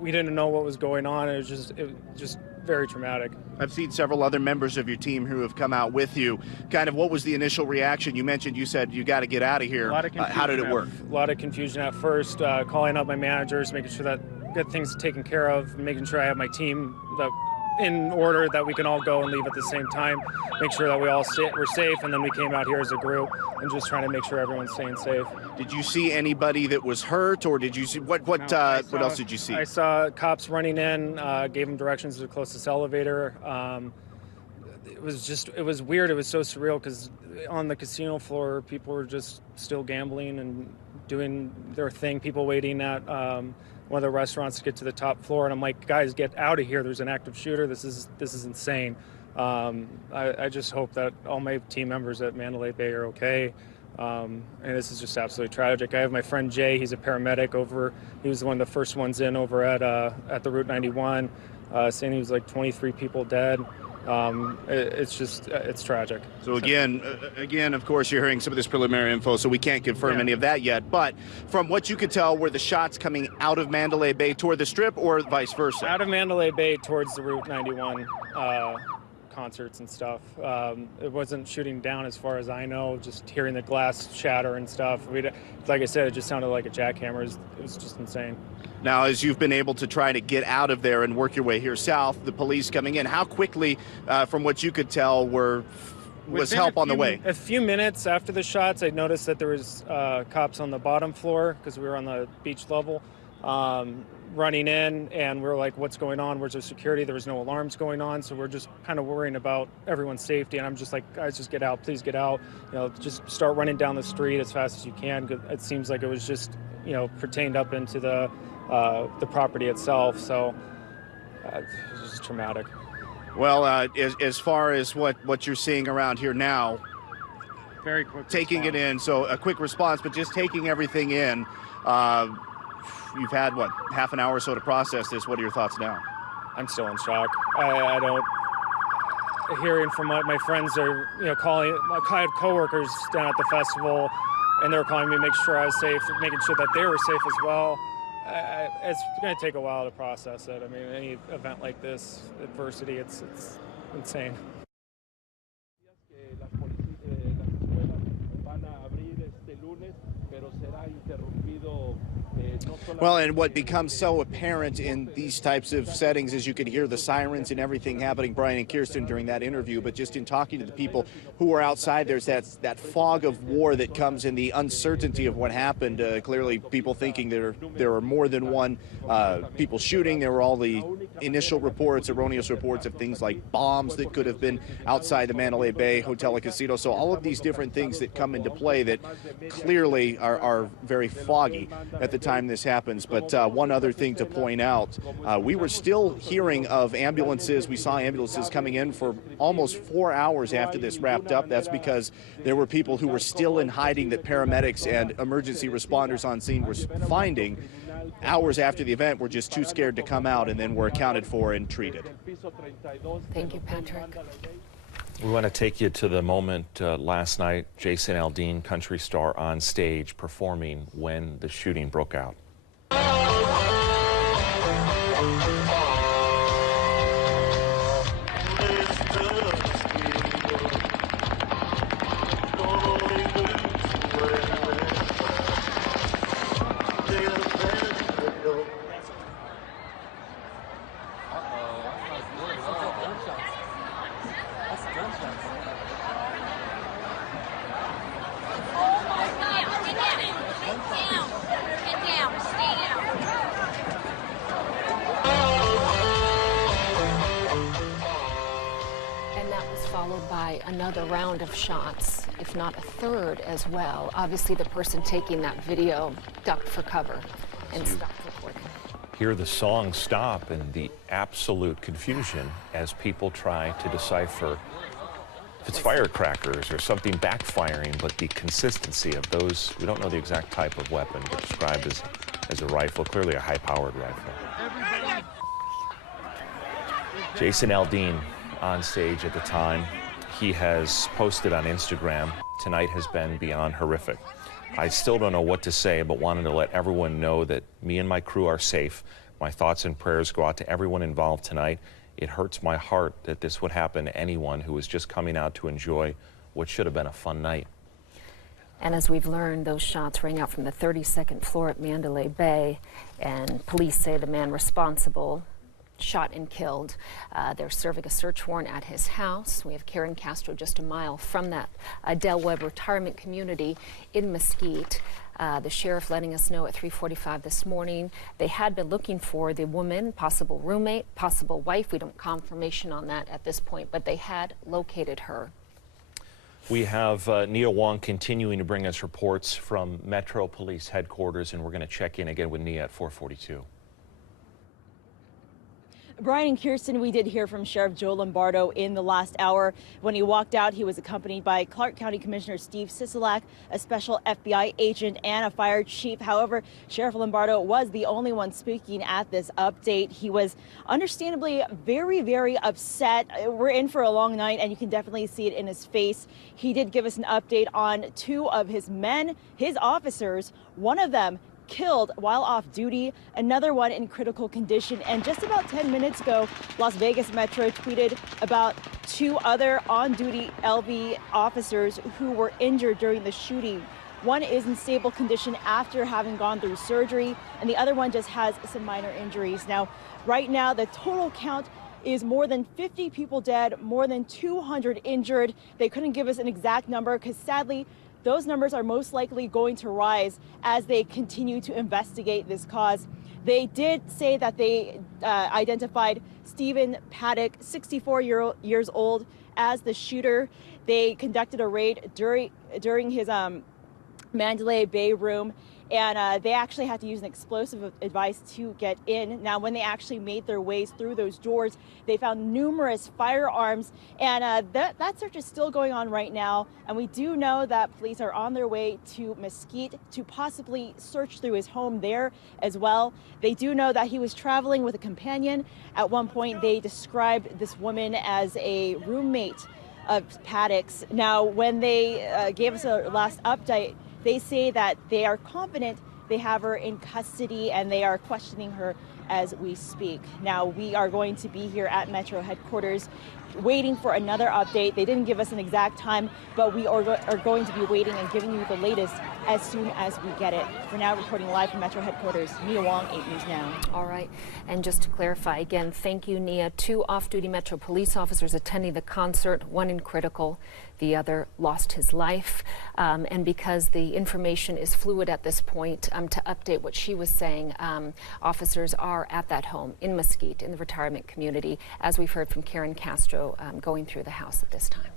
we didn't know what was going on. It was just very traumatic. I've seen several other members of your team who have come out with you. Kind of what was the initial reaction? You said you got to get out of here. How did it work? A lot of confusion at first, calling up my managers, making sure that get things taken care of, making sure I have my team in order that we can all go and leave at the same time, make sure that we all were safe, and then we came out here as a group and just trying to make sure everyone's staying safe. Did you see anybody that was hurt, or did you see what else did you see? I saw cops running in, gave them directions to the closest elevator. It was weird. It was so surreal because on the casino floor, people were just still gambling and doing their thing. People waiting at one of the restaurants to get to the top floor, and I'm like, guys, get out of here. There's an active shooter. This is insane. I just hope that all my team members at Mandalay Bay are okay. And this is just absolutely tragic. I have my friend Jay. He's a paramedic he was one of the first ones in over at the Route 91, saying he was like 23 people dead. It's tragic. So again, of course, you're hearing some of this preliminary info, so we can't confirm any of that yet. But from what you could tell, were the shots coming out of Mandalay Bay toward the Strip, or vice versa? Out of Mandalay Bay towards the Route 91 concerts and stuff. It wasn't shooting down as far as I know, just hearing the glass shatter and stuff. Like I said, it just sounded like a jackhammer. It was just insane. Now, as you've been able to try to get out of there and work your way here south, the police coming in, how quickly, from what you could tell, was help on the way? A few minutes after the shots, I noticed that there was cops on the bottom floor because we were on the beach level, running in, and we were like, what's going on? Where's the security? There was no alarms going on, so we're just kind of worrying about everyone's safety, and I'm just like, guys, just get out, please get out. Just start running down the street as fast as you can. It seems like it was just, pertained up into the property itself, so it was just traumatic. Well, as far as what you're seeing around here now, very quick taking response. It in, so a quick response, but just taking everything in. You've had, half an hour or so to process this. What are your thoughts now? I'm still in shock. I don't, hearing from my friends are, calling, I had coworkers down at the festival, and they were calling me to make sure I was safe, making sure that they were safe as well. It's going to take a while to process it. I mean, any event like this, adversity, it's insane. Las escuelas van a abrir este lunes, pero Well, and what becomes so apparent in these types of settings is you can hear the sirens and everything happening, Brian and Kirsten, during that interview. But just in talking to the people who are outside, there's that fog of war that comes in the uncertainty of what happened. Clearly, people thinking there are more than one people shooting. There were all the initial reports, erroneous reports of things like bombs that could have been outside the Mandalay Bay Hotel and Casino. So all of these different things that come into play that clearly are very foggy at the time this happens. But one other thing to point out, we were still hearing of ambulances. We saw ambulances coming in for almost 4 hours after this wrapped up. That's because there were people who were still in hiding that paramedics and emergency responders on scene were finding. Hours after the event, were just too scared to come out, and then were accounted for and treated. Thank you, Patrick. We want to take you to the moment last night, Jason Aldean, country star, on stage performing when the shooting broke out. Followed by another round of shots, if not a third as well. Obviously, the person taking that video ducked for cover and stopped recording. Hear the song stop and the absolute confusion as people try to decipher if it's firecrackers or something backfiring, but the consistency of those, we don't know the exact type of weapon, but described as a rifle, clearly a high-powered rifle. Jason Aldean on stage at the time. He has posted on Instagram, "Tonight has been beyond horrific. I still don't know what to say, but wanted to let everyone know that me and my crew are safe. My thoughts and prayers go out to everyone involved tonight. It hurts my heart that this would happen to anyone who was just coming out to enjoy what should have been a fun night." And as we've learned, those shots rang out from the 32nd floor at Mandalay Bay, and police say the man responsible shot and killed. They're serving a search warrant at his house. We have Karen Castro just a mile from that Del Webb retirement community in Mesquite. The sheriff letting us know at 3:45 this morning they had been looking for the woman, possible roommate, possible wife. We don't have confirmation on that at this point, but they had located her. We have Nia Wong continuing to bring us reports from Metro Police Headquarters, and we're going to check in again with Nia at 4:42. Brian and Kirsten, we did hear from Sheriff Joe Lombardo in the last hour. When he walked out, he was accompanied by Clark County Commissioner Steve Sisolak, a special FBI agent, and a fire chief. However, Sheriff Lombardo was the only one speaking at this update. He was understandably very, very upset. We're in for a long night, and you can definitely see it in his face. He did give us an update on 2 of his men, his officers, one of them killed while off duty, another one in critical condition. And just about 10 minutes ago, Las Vegas Metro tweeted about 2 other on-duty LV officers who were injured during the shooting. One is in stable condition after having gone through surgery, and the other one just has some minor injuries. Now, right now, the total count is more than 50 people dead, more than 200 injured. They couldn't give us an exact number because sadly, those numbers are most likely going to rise as they continue to investigate this cause. They did say that they identified Stephen Paddock, 64 years old, as the shooter. They conducted a raid during his Mandalay Bay room, and they actually had to use an explosive device to get in. Now, when they actually made their ways through those doors, they found numerous firearms, and that search is still going on right now. And we do know that police are on their way to Mesquite to possibly search through his home there as well. They do know that he was traveling with a companion. At one point, they described this woman as a roommate of Paddock's. Now, when they gave us a last update, they say that they are confident they have her in custody and they are questioning her as we speak. Now, we are going to be here at Metro headquarters waiting for another update. They didn't give us an exact time, but we are going to be waiting and giving you the latest as soon as we get it. For now, reporting live from Metro headquarters, Nia Wong, 8 News Now. All right. And just to clarify again, thank you, Nia. 2 off-duty Metro police officers attending the concert, one in critical, the other lost his life. And because the information is fluid at this point, to update what she was saying, officers are at that home in Mesquite, in the retirement community, as we've heard from Karen Castro, going through the house at this time.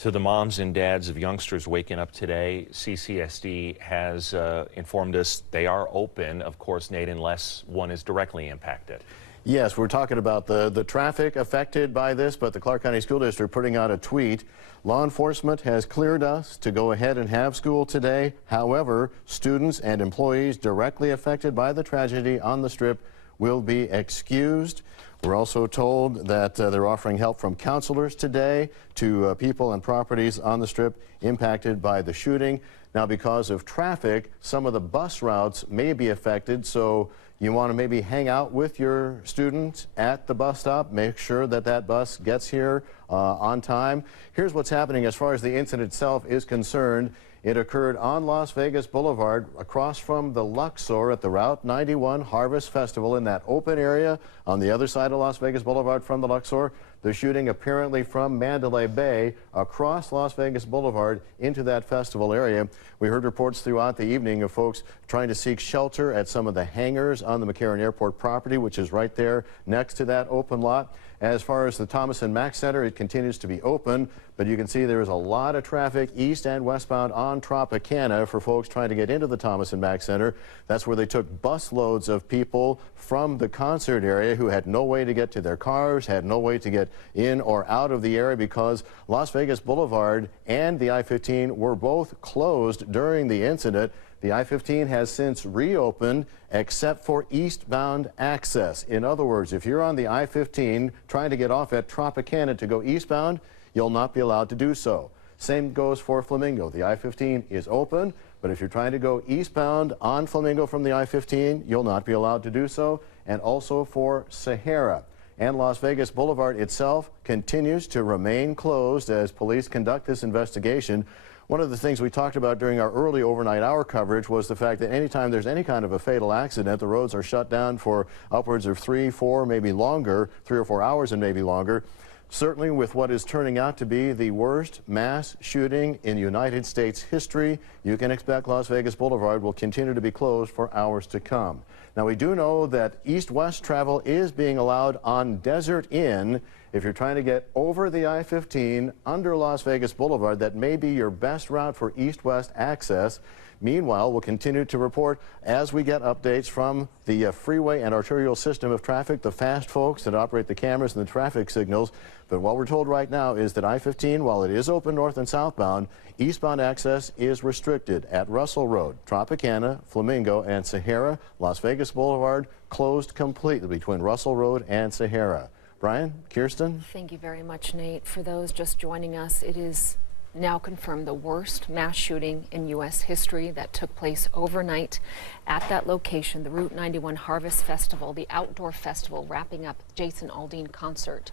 To the moms and dads of youngsters waking up today, CCSD has informed us they are open, of course, Nate, unless one is directly impacted. Yes, we're talking about the traffic affected by this, but the Clark County School District putting out a tweet. Law enforcement has cleared us to go ahead and have school today. However, students and employees directly affected by the tragedy on the Strip will be excused. We're also told that they're offering help from counselors today to people and properties on the Strip impacted by the shooting. Now, because of traffic, some of the bus routes may be affected, so you want to maybe hang out with your student at the bus stop. Make sure that that bus gets here on time. Here's what's happening as far as the incident itself is concerned. It occurred on Las Vegas Boulevard across from the Luxor at the Route 91 Harvest Festival in that open area on the other side of Las Vegas Boulevard from the Luxor. The shooting apparently from Mandalay Bay across Las Vegas Boulevard into that festival area. We heard reports throughout the evening of folks trying to seek shelter at some of the hangars on the McCarran Airport property, which is right there next to that open lot. As far as the Thomas and Mack Center, it continues to be open, but you can see there is a lot of traffic east and westbound on Tropicana for folks trying to get into the Thomas and Mack Center. That's where they took bus loads of people from the concert area who had no way to get to their cars, had no way to get in or out of the area because Las Vegas Boulevard and the I-15 were both closed during the incident. The I-15 has since reopened except for eastbound access. In other words, if you're on the I-15 trying to get off at Tropicana to go eastbound, you'll not be allowed to do so. Same goes for Flamingo. The I-15 is open, but if you're trying to go eastbound on Flamingo from the I-15, you'll not be allowed to do so. And also for Sahara. And Las Vegas Boulevard itself continues to remain closed as police conduct this investigation. One of the things we talked about during our early overnight hour coverage was the fact that anytime there's any kind of a fatal accident, the roads are shut down for upwards of 3, 4, maybe longer, 3 or 4 hours and maybe longer. Certainly with what is turning out to be the worst mass shooting in United States history, you can expect Las Vegas Boulevard will continue to be closed for hours to come. Now, we do know that east-west travel is being allowed on Desert Inn. If you're trying to get over the I-15 under Las Vegas Boulevard, that may be your best route for east-west access. Meanwhile, we'll continue to report as we get updates from the freeway and arterial system of traffic, the fast folks that operate the cameras and the traffic signals. But what we're told right now is that I-15, while it is open north and southbound, eastbound access is restricted at Russell Road, Tropicana, Flamingo, and Sahara. Las Vegas Boulevard closed completely between Russell Road and Sahara. Brian, Kirsten? Thank you very much, Nate. For those just joining us, it is now confirmed the worst mass shooting in U.S. history that took place overnight at that location, the Route 91 Harvest Festival, the outdoor festival wrapping up Jason Aldean concert.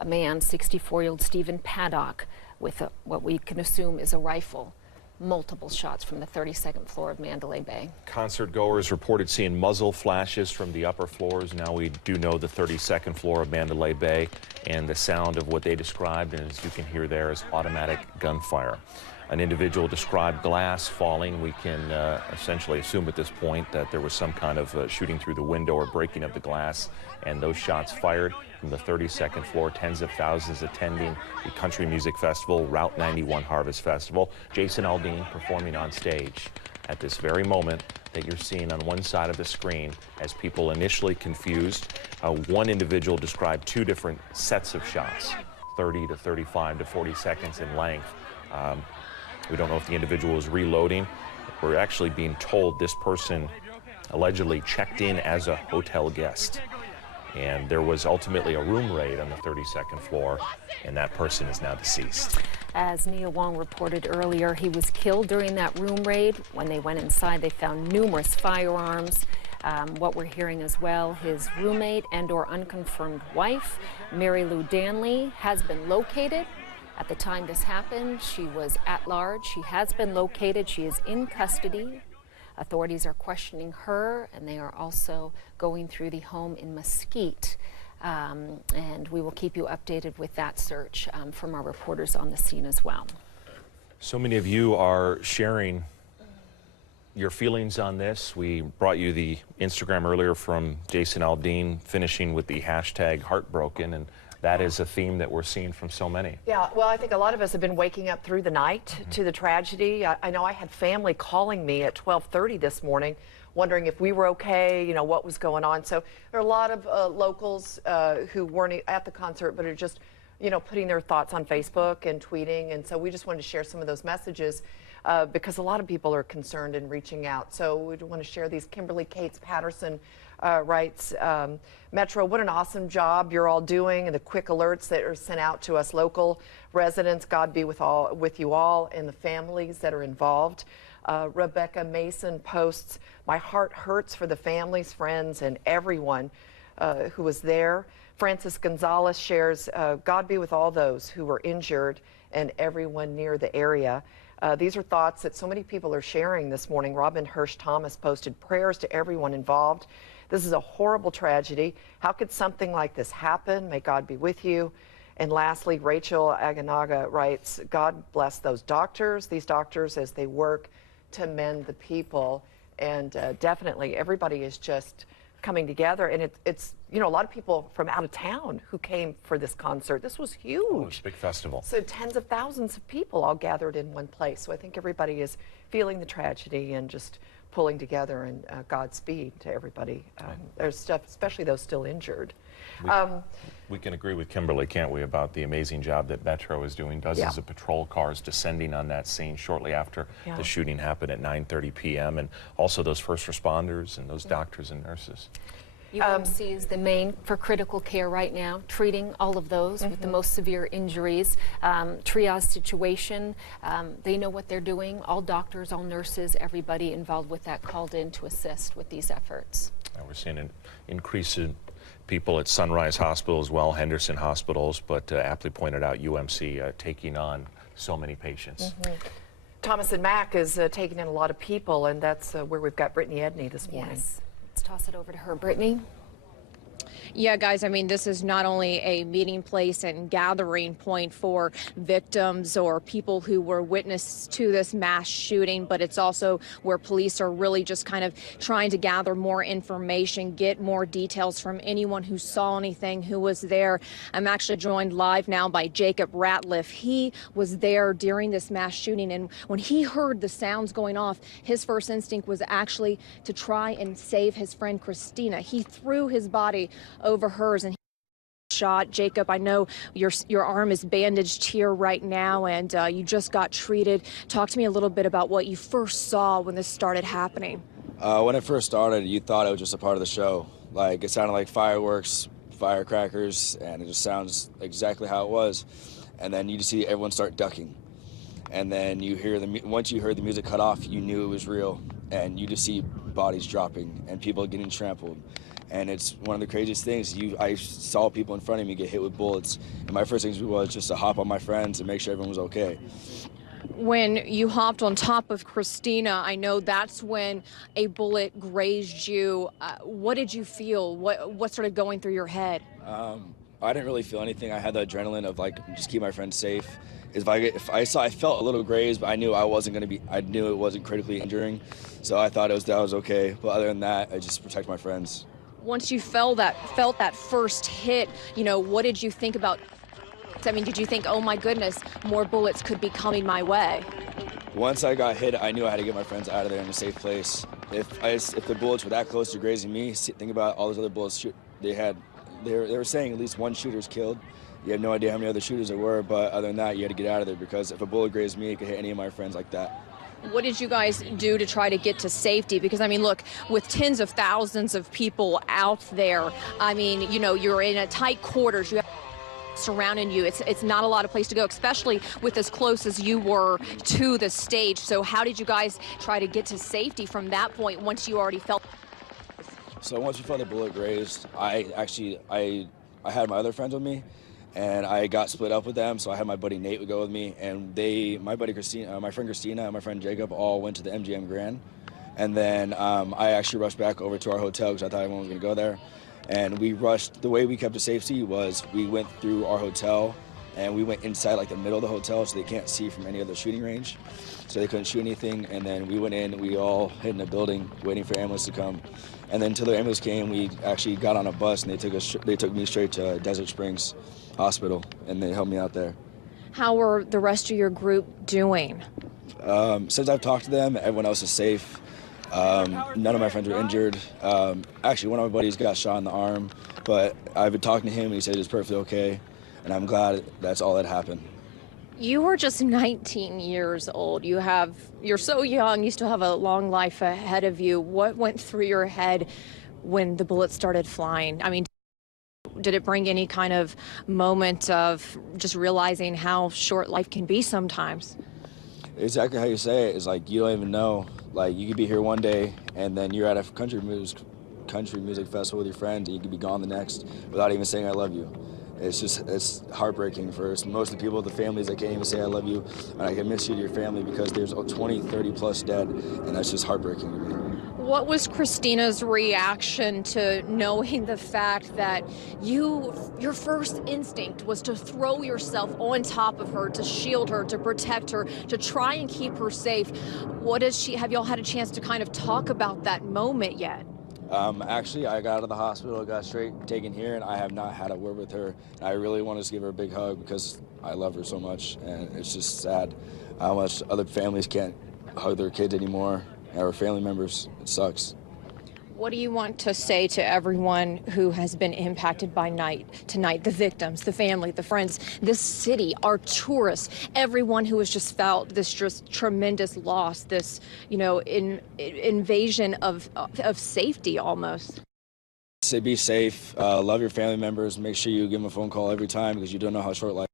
A man, 64-year-old Stephen Paddock, with what we can assume is a rifle, multiple shots from the 32nd floor of Mandalay Bay. Concert goers reported seeing muzzle flashes from the upper floors. Now we do know the 32nd floor of Mandalay Bay and the sound of what they described, and as you can hear there, is automatic gunfire. An individual described glass falling. We can essentially assume at this point that there was some kind of shooting through the window or breaking of the glass, and those shots fired from the 32nd floor. Tens of thousands attending the country music festival, Route 91 Harvest Festival. Jason Aldean performing on stage at this very moment that you're seeing on one side of the screen as people initially confused. One individual described 2 different sets of shots, 30 to 35 to 40 seconds in length. We don't know if the individual is reloading. We're actually being told this person allegedly checked in as a hotel guest. And there was ultimately a room raid on the 32nd floor, and that person is now deceased. As Nia Wong reported earlier, he was killed during that room raid. When they went inside, they found numerous firearms. What we're hearing as well, his roommate and/or unconfirmed wife, Mary Lou Danley, has been located. At the time this happened, she was at large. She has been located. She is in custody. Authorities are questioning her, and they are also going through the home in Mesquite. And we will keep you updated with that search from our reporters on the scene as well. So many of you are sharing your feelings on this. We brought you the Instagram earlier from Jason Aldean, finishing with the hashtag heartbroken, and that is a theme that we're seeing from so many. Yeah, well, I think a lot of us have been waking up through the night to the tragedy. I know I had family calling me at 12:30 this morning, wondering if we were okay, you know, what was going on. So there are a lot of locals who weren't at the concert, but are just, you know, putting their thoughts on Facebook and tweeting. And so we just wanted to share some of those messages because a lot of people are concerned and reaching out. So we want to share these. Kimberly Cates Patterson writes, Metro, what an awesome job you're all doing, and the quick alerts that are sent out to us local residents. God be with you all and the families that are involved. Rebecca Mason posts, my heart hurts for the families, friends, and everyone who was there. Francis Gonzalez shares, God be with all those who were injured and everyone near the area. These are thoughts that so many people are sharing this morning. Robin Hirsch Thomas posted prayers to everyone involved. This is a horrible tragedy. How could something like this happen? May God be with you. And lastly, Rachel Aganaga writes, God bless those doctors, these doctors, as they work to mend the people. And definitely everybody is just coming together. And it's, you know, a lot of people from out of town who came for this concert. This was huge. Oh, it was a big festival. So tens of thousands of people all gathered in one place. So I think everybody is feeling the tragedy and just pulling together, and Godspeed to everybody. There's stuff, especially those still injured. We can agree with Kimberly, can't we, about the amazing job that Metro is doing. Dozens of patrol cars descending on that scene shortly after the shooting happened at 9:30 p.m. and also those first responders and those doctors and nurses. UMC is the main for critical care right now, treating all of those with the most severe injuries. Triage situation, they know what they're doing. All doctors, all nurses, everybody involved with that called in to assist with these efforts. We're seeing an increase in people at Sunrise Hospital as well, Henderson Hospitals, but aptly pointed out UMC taking on so many patients. Thomas and Mack is taking in a lot of people, and that's where we've got Brittany Edney this morning. Yes. Let's toss it over to her. Brittany? Yeah, guys, I mean, this is not only a meeting place and gathering point for victims or people who were witness to this mass shooting, but it's also where police are really just kind of trying to gather more information, get more details from anyone who saw anything, who was there. I'm actually joined live now by Jacob Ratliff. He was there during this mass shooting, and when he heard the sounds going off, his first instinct was actually to try and save his friend Christina. He threw his body over hers and shot. Jacob, I know your arm is bandaged here right now, and you just got treated. Talk to me a little bit about what you first saw when this started happening. When it first started, you thought it was just a part of the show. Like, it sounded like fireworks, firecrackers, and it just sounds exactly how it was. And then you just see everyone start ducking. And then you hear once you heard the music cut off, you knew it was real. And you just see bodies dropping and people getting trampled. And it's one of the craziest things. I saw people in front of me get hit with bullets, and my first thing was just to hop on my friends and make sure everyone was okay. When you hopped on top of Christina, I know that's when a bullet grazed you. What did you feel? What started going through your head? I didn't really feel anything. I had the adrenaline of like just keep my friends safe. I felt a little grazed, but I knew I knew it wasn't critically injuring, so I thought that was okay. But other than that, I just protect my friends. Once you felt that first hit, you know, what did you think about? I mean, did you think, oh my goodness, more bullets could be coming my way? Once I got hit, I knew I had to get my friends out of there in a safe place. If the bullets were that close to grazing me, think about all those other bullets they had. They were saying at least one shooter's killed. You have no idea how many other shooters there were, but other than that, you had to get out of there because if a bullet grazed me, it could hit any of my friends like that. What did you guys do to try to get to safety? Because, I mean, look, with tens of thousands of people out there, I mean, you know, you're in a tight quarters. You have surrounding you. It's not a lot of place to go, especially with as close as you were to the stage. So how did you guys try to get to safety from that point once you already felt? So once we felt the bullet grazed, I had my other friends with me, and I got split up with them, so I had my buddy Nate would go with me, and my buddy Christina, my friend Christina, and my friend Jacob all went to the MGM Grand, and then I actually rushed back over to our hotel because I thought everyone was going to go there, and we rushed. The way we kept the safety was we went through our hotel, and we went inside like the middle of the hotel so they can't see from any other shooting range, so they couldn't shoot anything, and then we went in, we all hid in a building waiting for ambulance to come, and then until the ambulance came, we actually got on a bus, and they took me straight to Desert Springs Hospital, and they helped me out there. How are the rest of your group doing? Since I've talked to them, everyone else is safe. None of my friends were injured. Actually, one of my buddies got shot in the arm, but I've been talking to him, and he said he was perfectly okay, and I'm glad that's all that happened. You are just 19 years old. You're so young. You still have a long life ahead of you. What went through your head when the bullets started flying? I mean, did it bring any kind of moment of just realizing how short life can be sometimes? Exactly how you say it. It's like you don't even know. Like you could be here one day, and then you're at a country music festival with your friends, and you could be gone the next without even saying I love you. It's heartbreaking for most of the people, the families that can't even say I love you, and I can miss you to your family because there's 20, 30 plus dead, and that's just heartbreaking to me. What was Christina's reaction to knowing the fact that your first instinct was to throw yourself on top of her, to shield her, to protect her, to try and keep her safe? Have y'all had a chance to kind of talk about that moment yet? Actually, I got out of the hospital, got straight taken here, and I have not had a word with her. And I really want to give her a big hug because I love her so much, and it's just sad how much other families can't hug their kids anymore, or family members. It sucks. What do you want to say to everyone who has been impacted by tonight, the victims, the family, the friends, this city, our tourists, everyone who has just felt this just tremendous loss, this, invasion of safety almost? Say be safe, love your family members, make sure you give them a phone call every time because you don't know how short life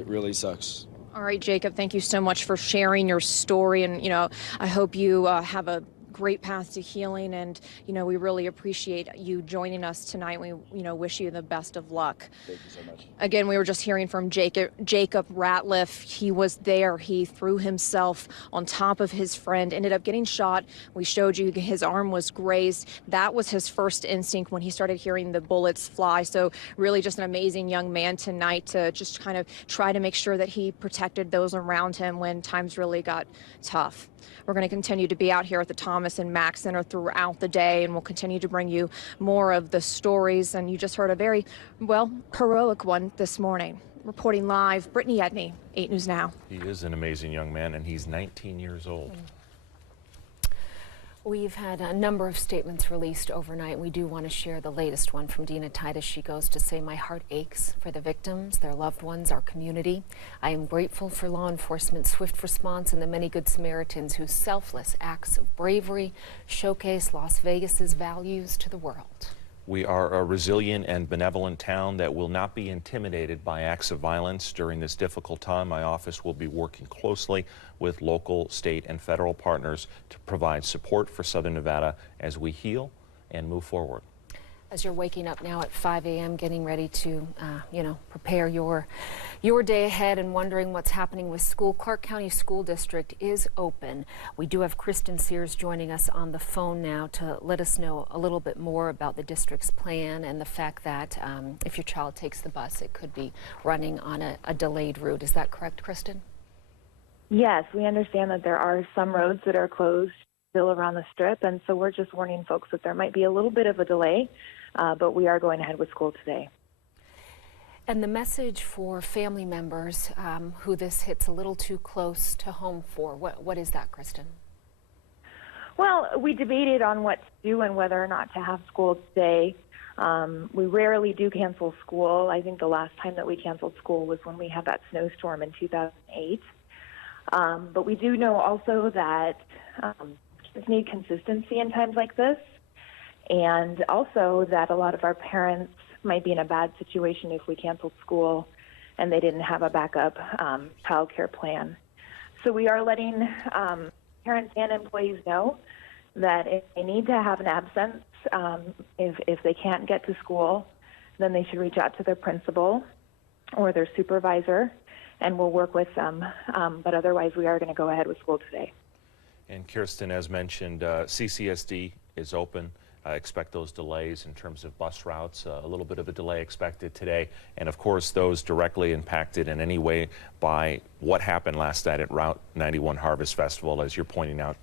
is. It really sucks. All right, Jacob, thank you so much for sharing your story, and, I hope you have a great path to healing, and we really appreciate you joining us tonight. We wish you the best of luck. Thank you so much. Again, we were just hearing from Jacob Ratliff. He was there. He threw himself on top of his friend, ended up getting shot. We showed you his arm was grazed. That was his first instinct when he started hearing the bullets fly. So really just an amazing young man tonight to just kind of try to make sure that he protected those around him when times really got tough. We're going to continue to be out here at the Thomas and Mack Center throughout the day, and we'll continue to bring you more of the stories. And you just heard a very, heroic one this morning. Reporting live, Brittany Edney, 8 News Now. He is an amazing young man, and he's 19 years old. We've had a number of statements released overnight. We do want to share the latest one from Dina Titus. She goes to say, "My heart aches for the victims, their loved ones, our community. I am grateful for law enforcement's swift response and the many good Samaritans whose selfless acts of bravery showcase Las Vegas's values to the world." We are a resilient and benevolent town that will not be intimidated by acts of violence. During this difficult time, my office will be working closely with local, state, and federal partners to provide support for Southern Nevada as we heal and move forward. As you're waking up now at 5 a.m., getting ready to, prepare your day ahead and wondering what's happening with school, Clark County School District is open. We do have Kristen Sears joining us on the phone now to let us know a little bit more about the district's plan and the fact that if your child takes the bus, it could be running on a delayed route. Is that correct, Kristen? Yes, we understand that there are some roads that are closed still around the Strip, and so we're just warning folks that there might be a little bit of a delay. But we are going ahead with school today. And the message for family members who this hits a little too close to home for, what is that, Kristen? Well, we debated on what to do and whether or not to have school today. We rarely do cancel school. I think the last time that we canceled school was when we had that snowstorm in 2008. But we do know also that kids need consistency in times like this. And also that a lot of our parents might be in a bad situation if we canceled school and they didn't have a backup child care plan. So we are letting parents and employees know that if they need to have an absence, if they can't get to school, then they should reach out to their principal. or their supervisor, and we'll work with them. But otherwise, we are going to go ahead with school today. And Kirsten, as mentioned, CCSD is open. Expect those delays in terms of bus routes, a little bit of a delay expected today. And of course, those directly impacted in any way by what happened last night at Route 91 Harvest Festival. As you're pointing out,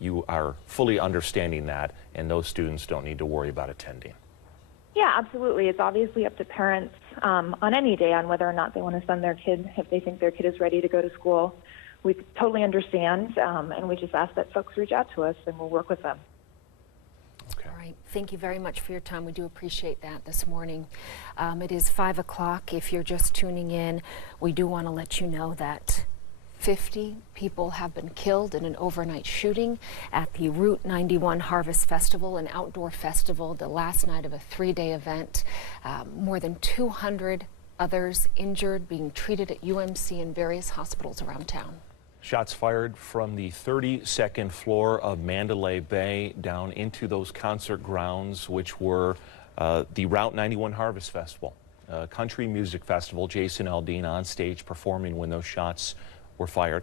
you are fully understanding that, and those students don't need to worry about attending. Yeah, absolutely. It's obviously up to parents on any day on whether or not they want to send their kid, if they think their kid is ready to go to school. We totally understand, and we just ask that folks reach out to us, and we'll work with them. Okay. All right. Thank you very much for your time. We do appreciate that this morning. It is 5 o'clock. If you're just tuning in, we do want to let you know that 50 people have been killed in an overnight shooting at the Route 91 Harvest Festival, an outdoor festival, the last night of a 3-day event. More than 200 others injured, being treated at UMC and various hospitals around town. Shots fired from the 32nd floor of Mandalay Bay down into those concert grounds, which were the Route 91 Harvest Festival, country music festival. Jason Aldean on stage performing when those shots were fired.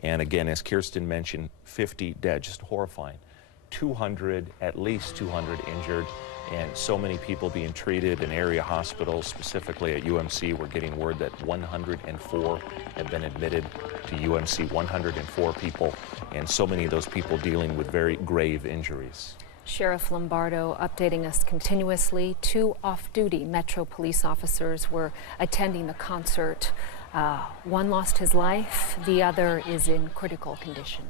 And again, as Kirsten mentioned, 50 dead, just horrifying. 200, at least 200 injured, and so many people being treated in area hospitals, specifically at UMC. We're getting word that 104 have been admitted to UMC, 104 people, and so many of those people dealing with very grave injuries. Sheriff Lombardo updating us continuously. 2 off-duty Metro police officers were attending the concert. One lost his life, the other is in critical condition.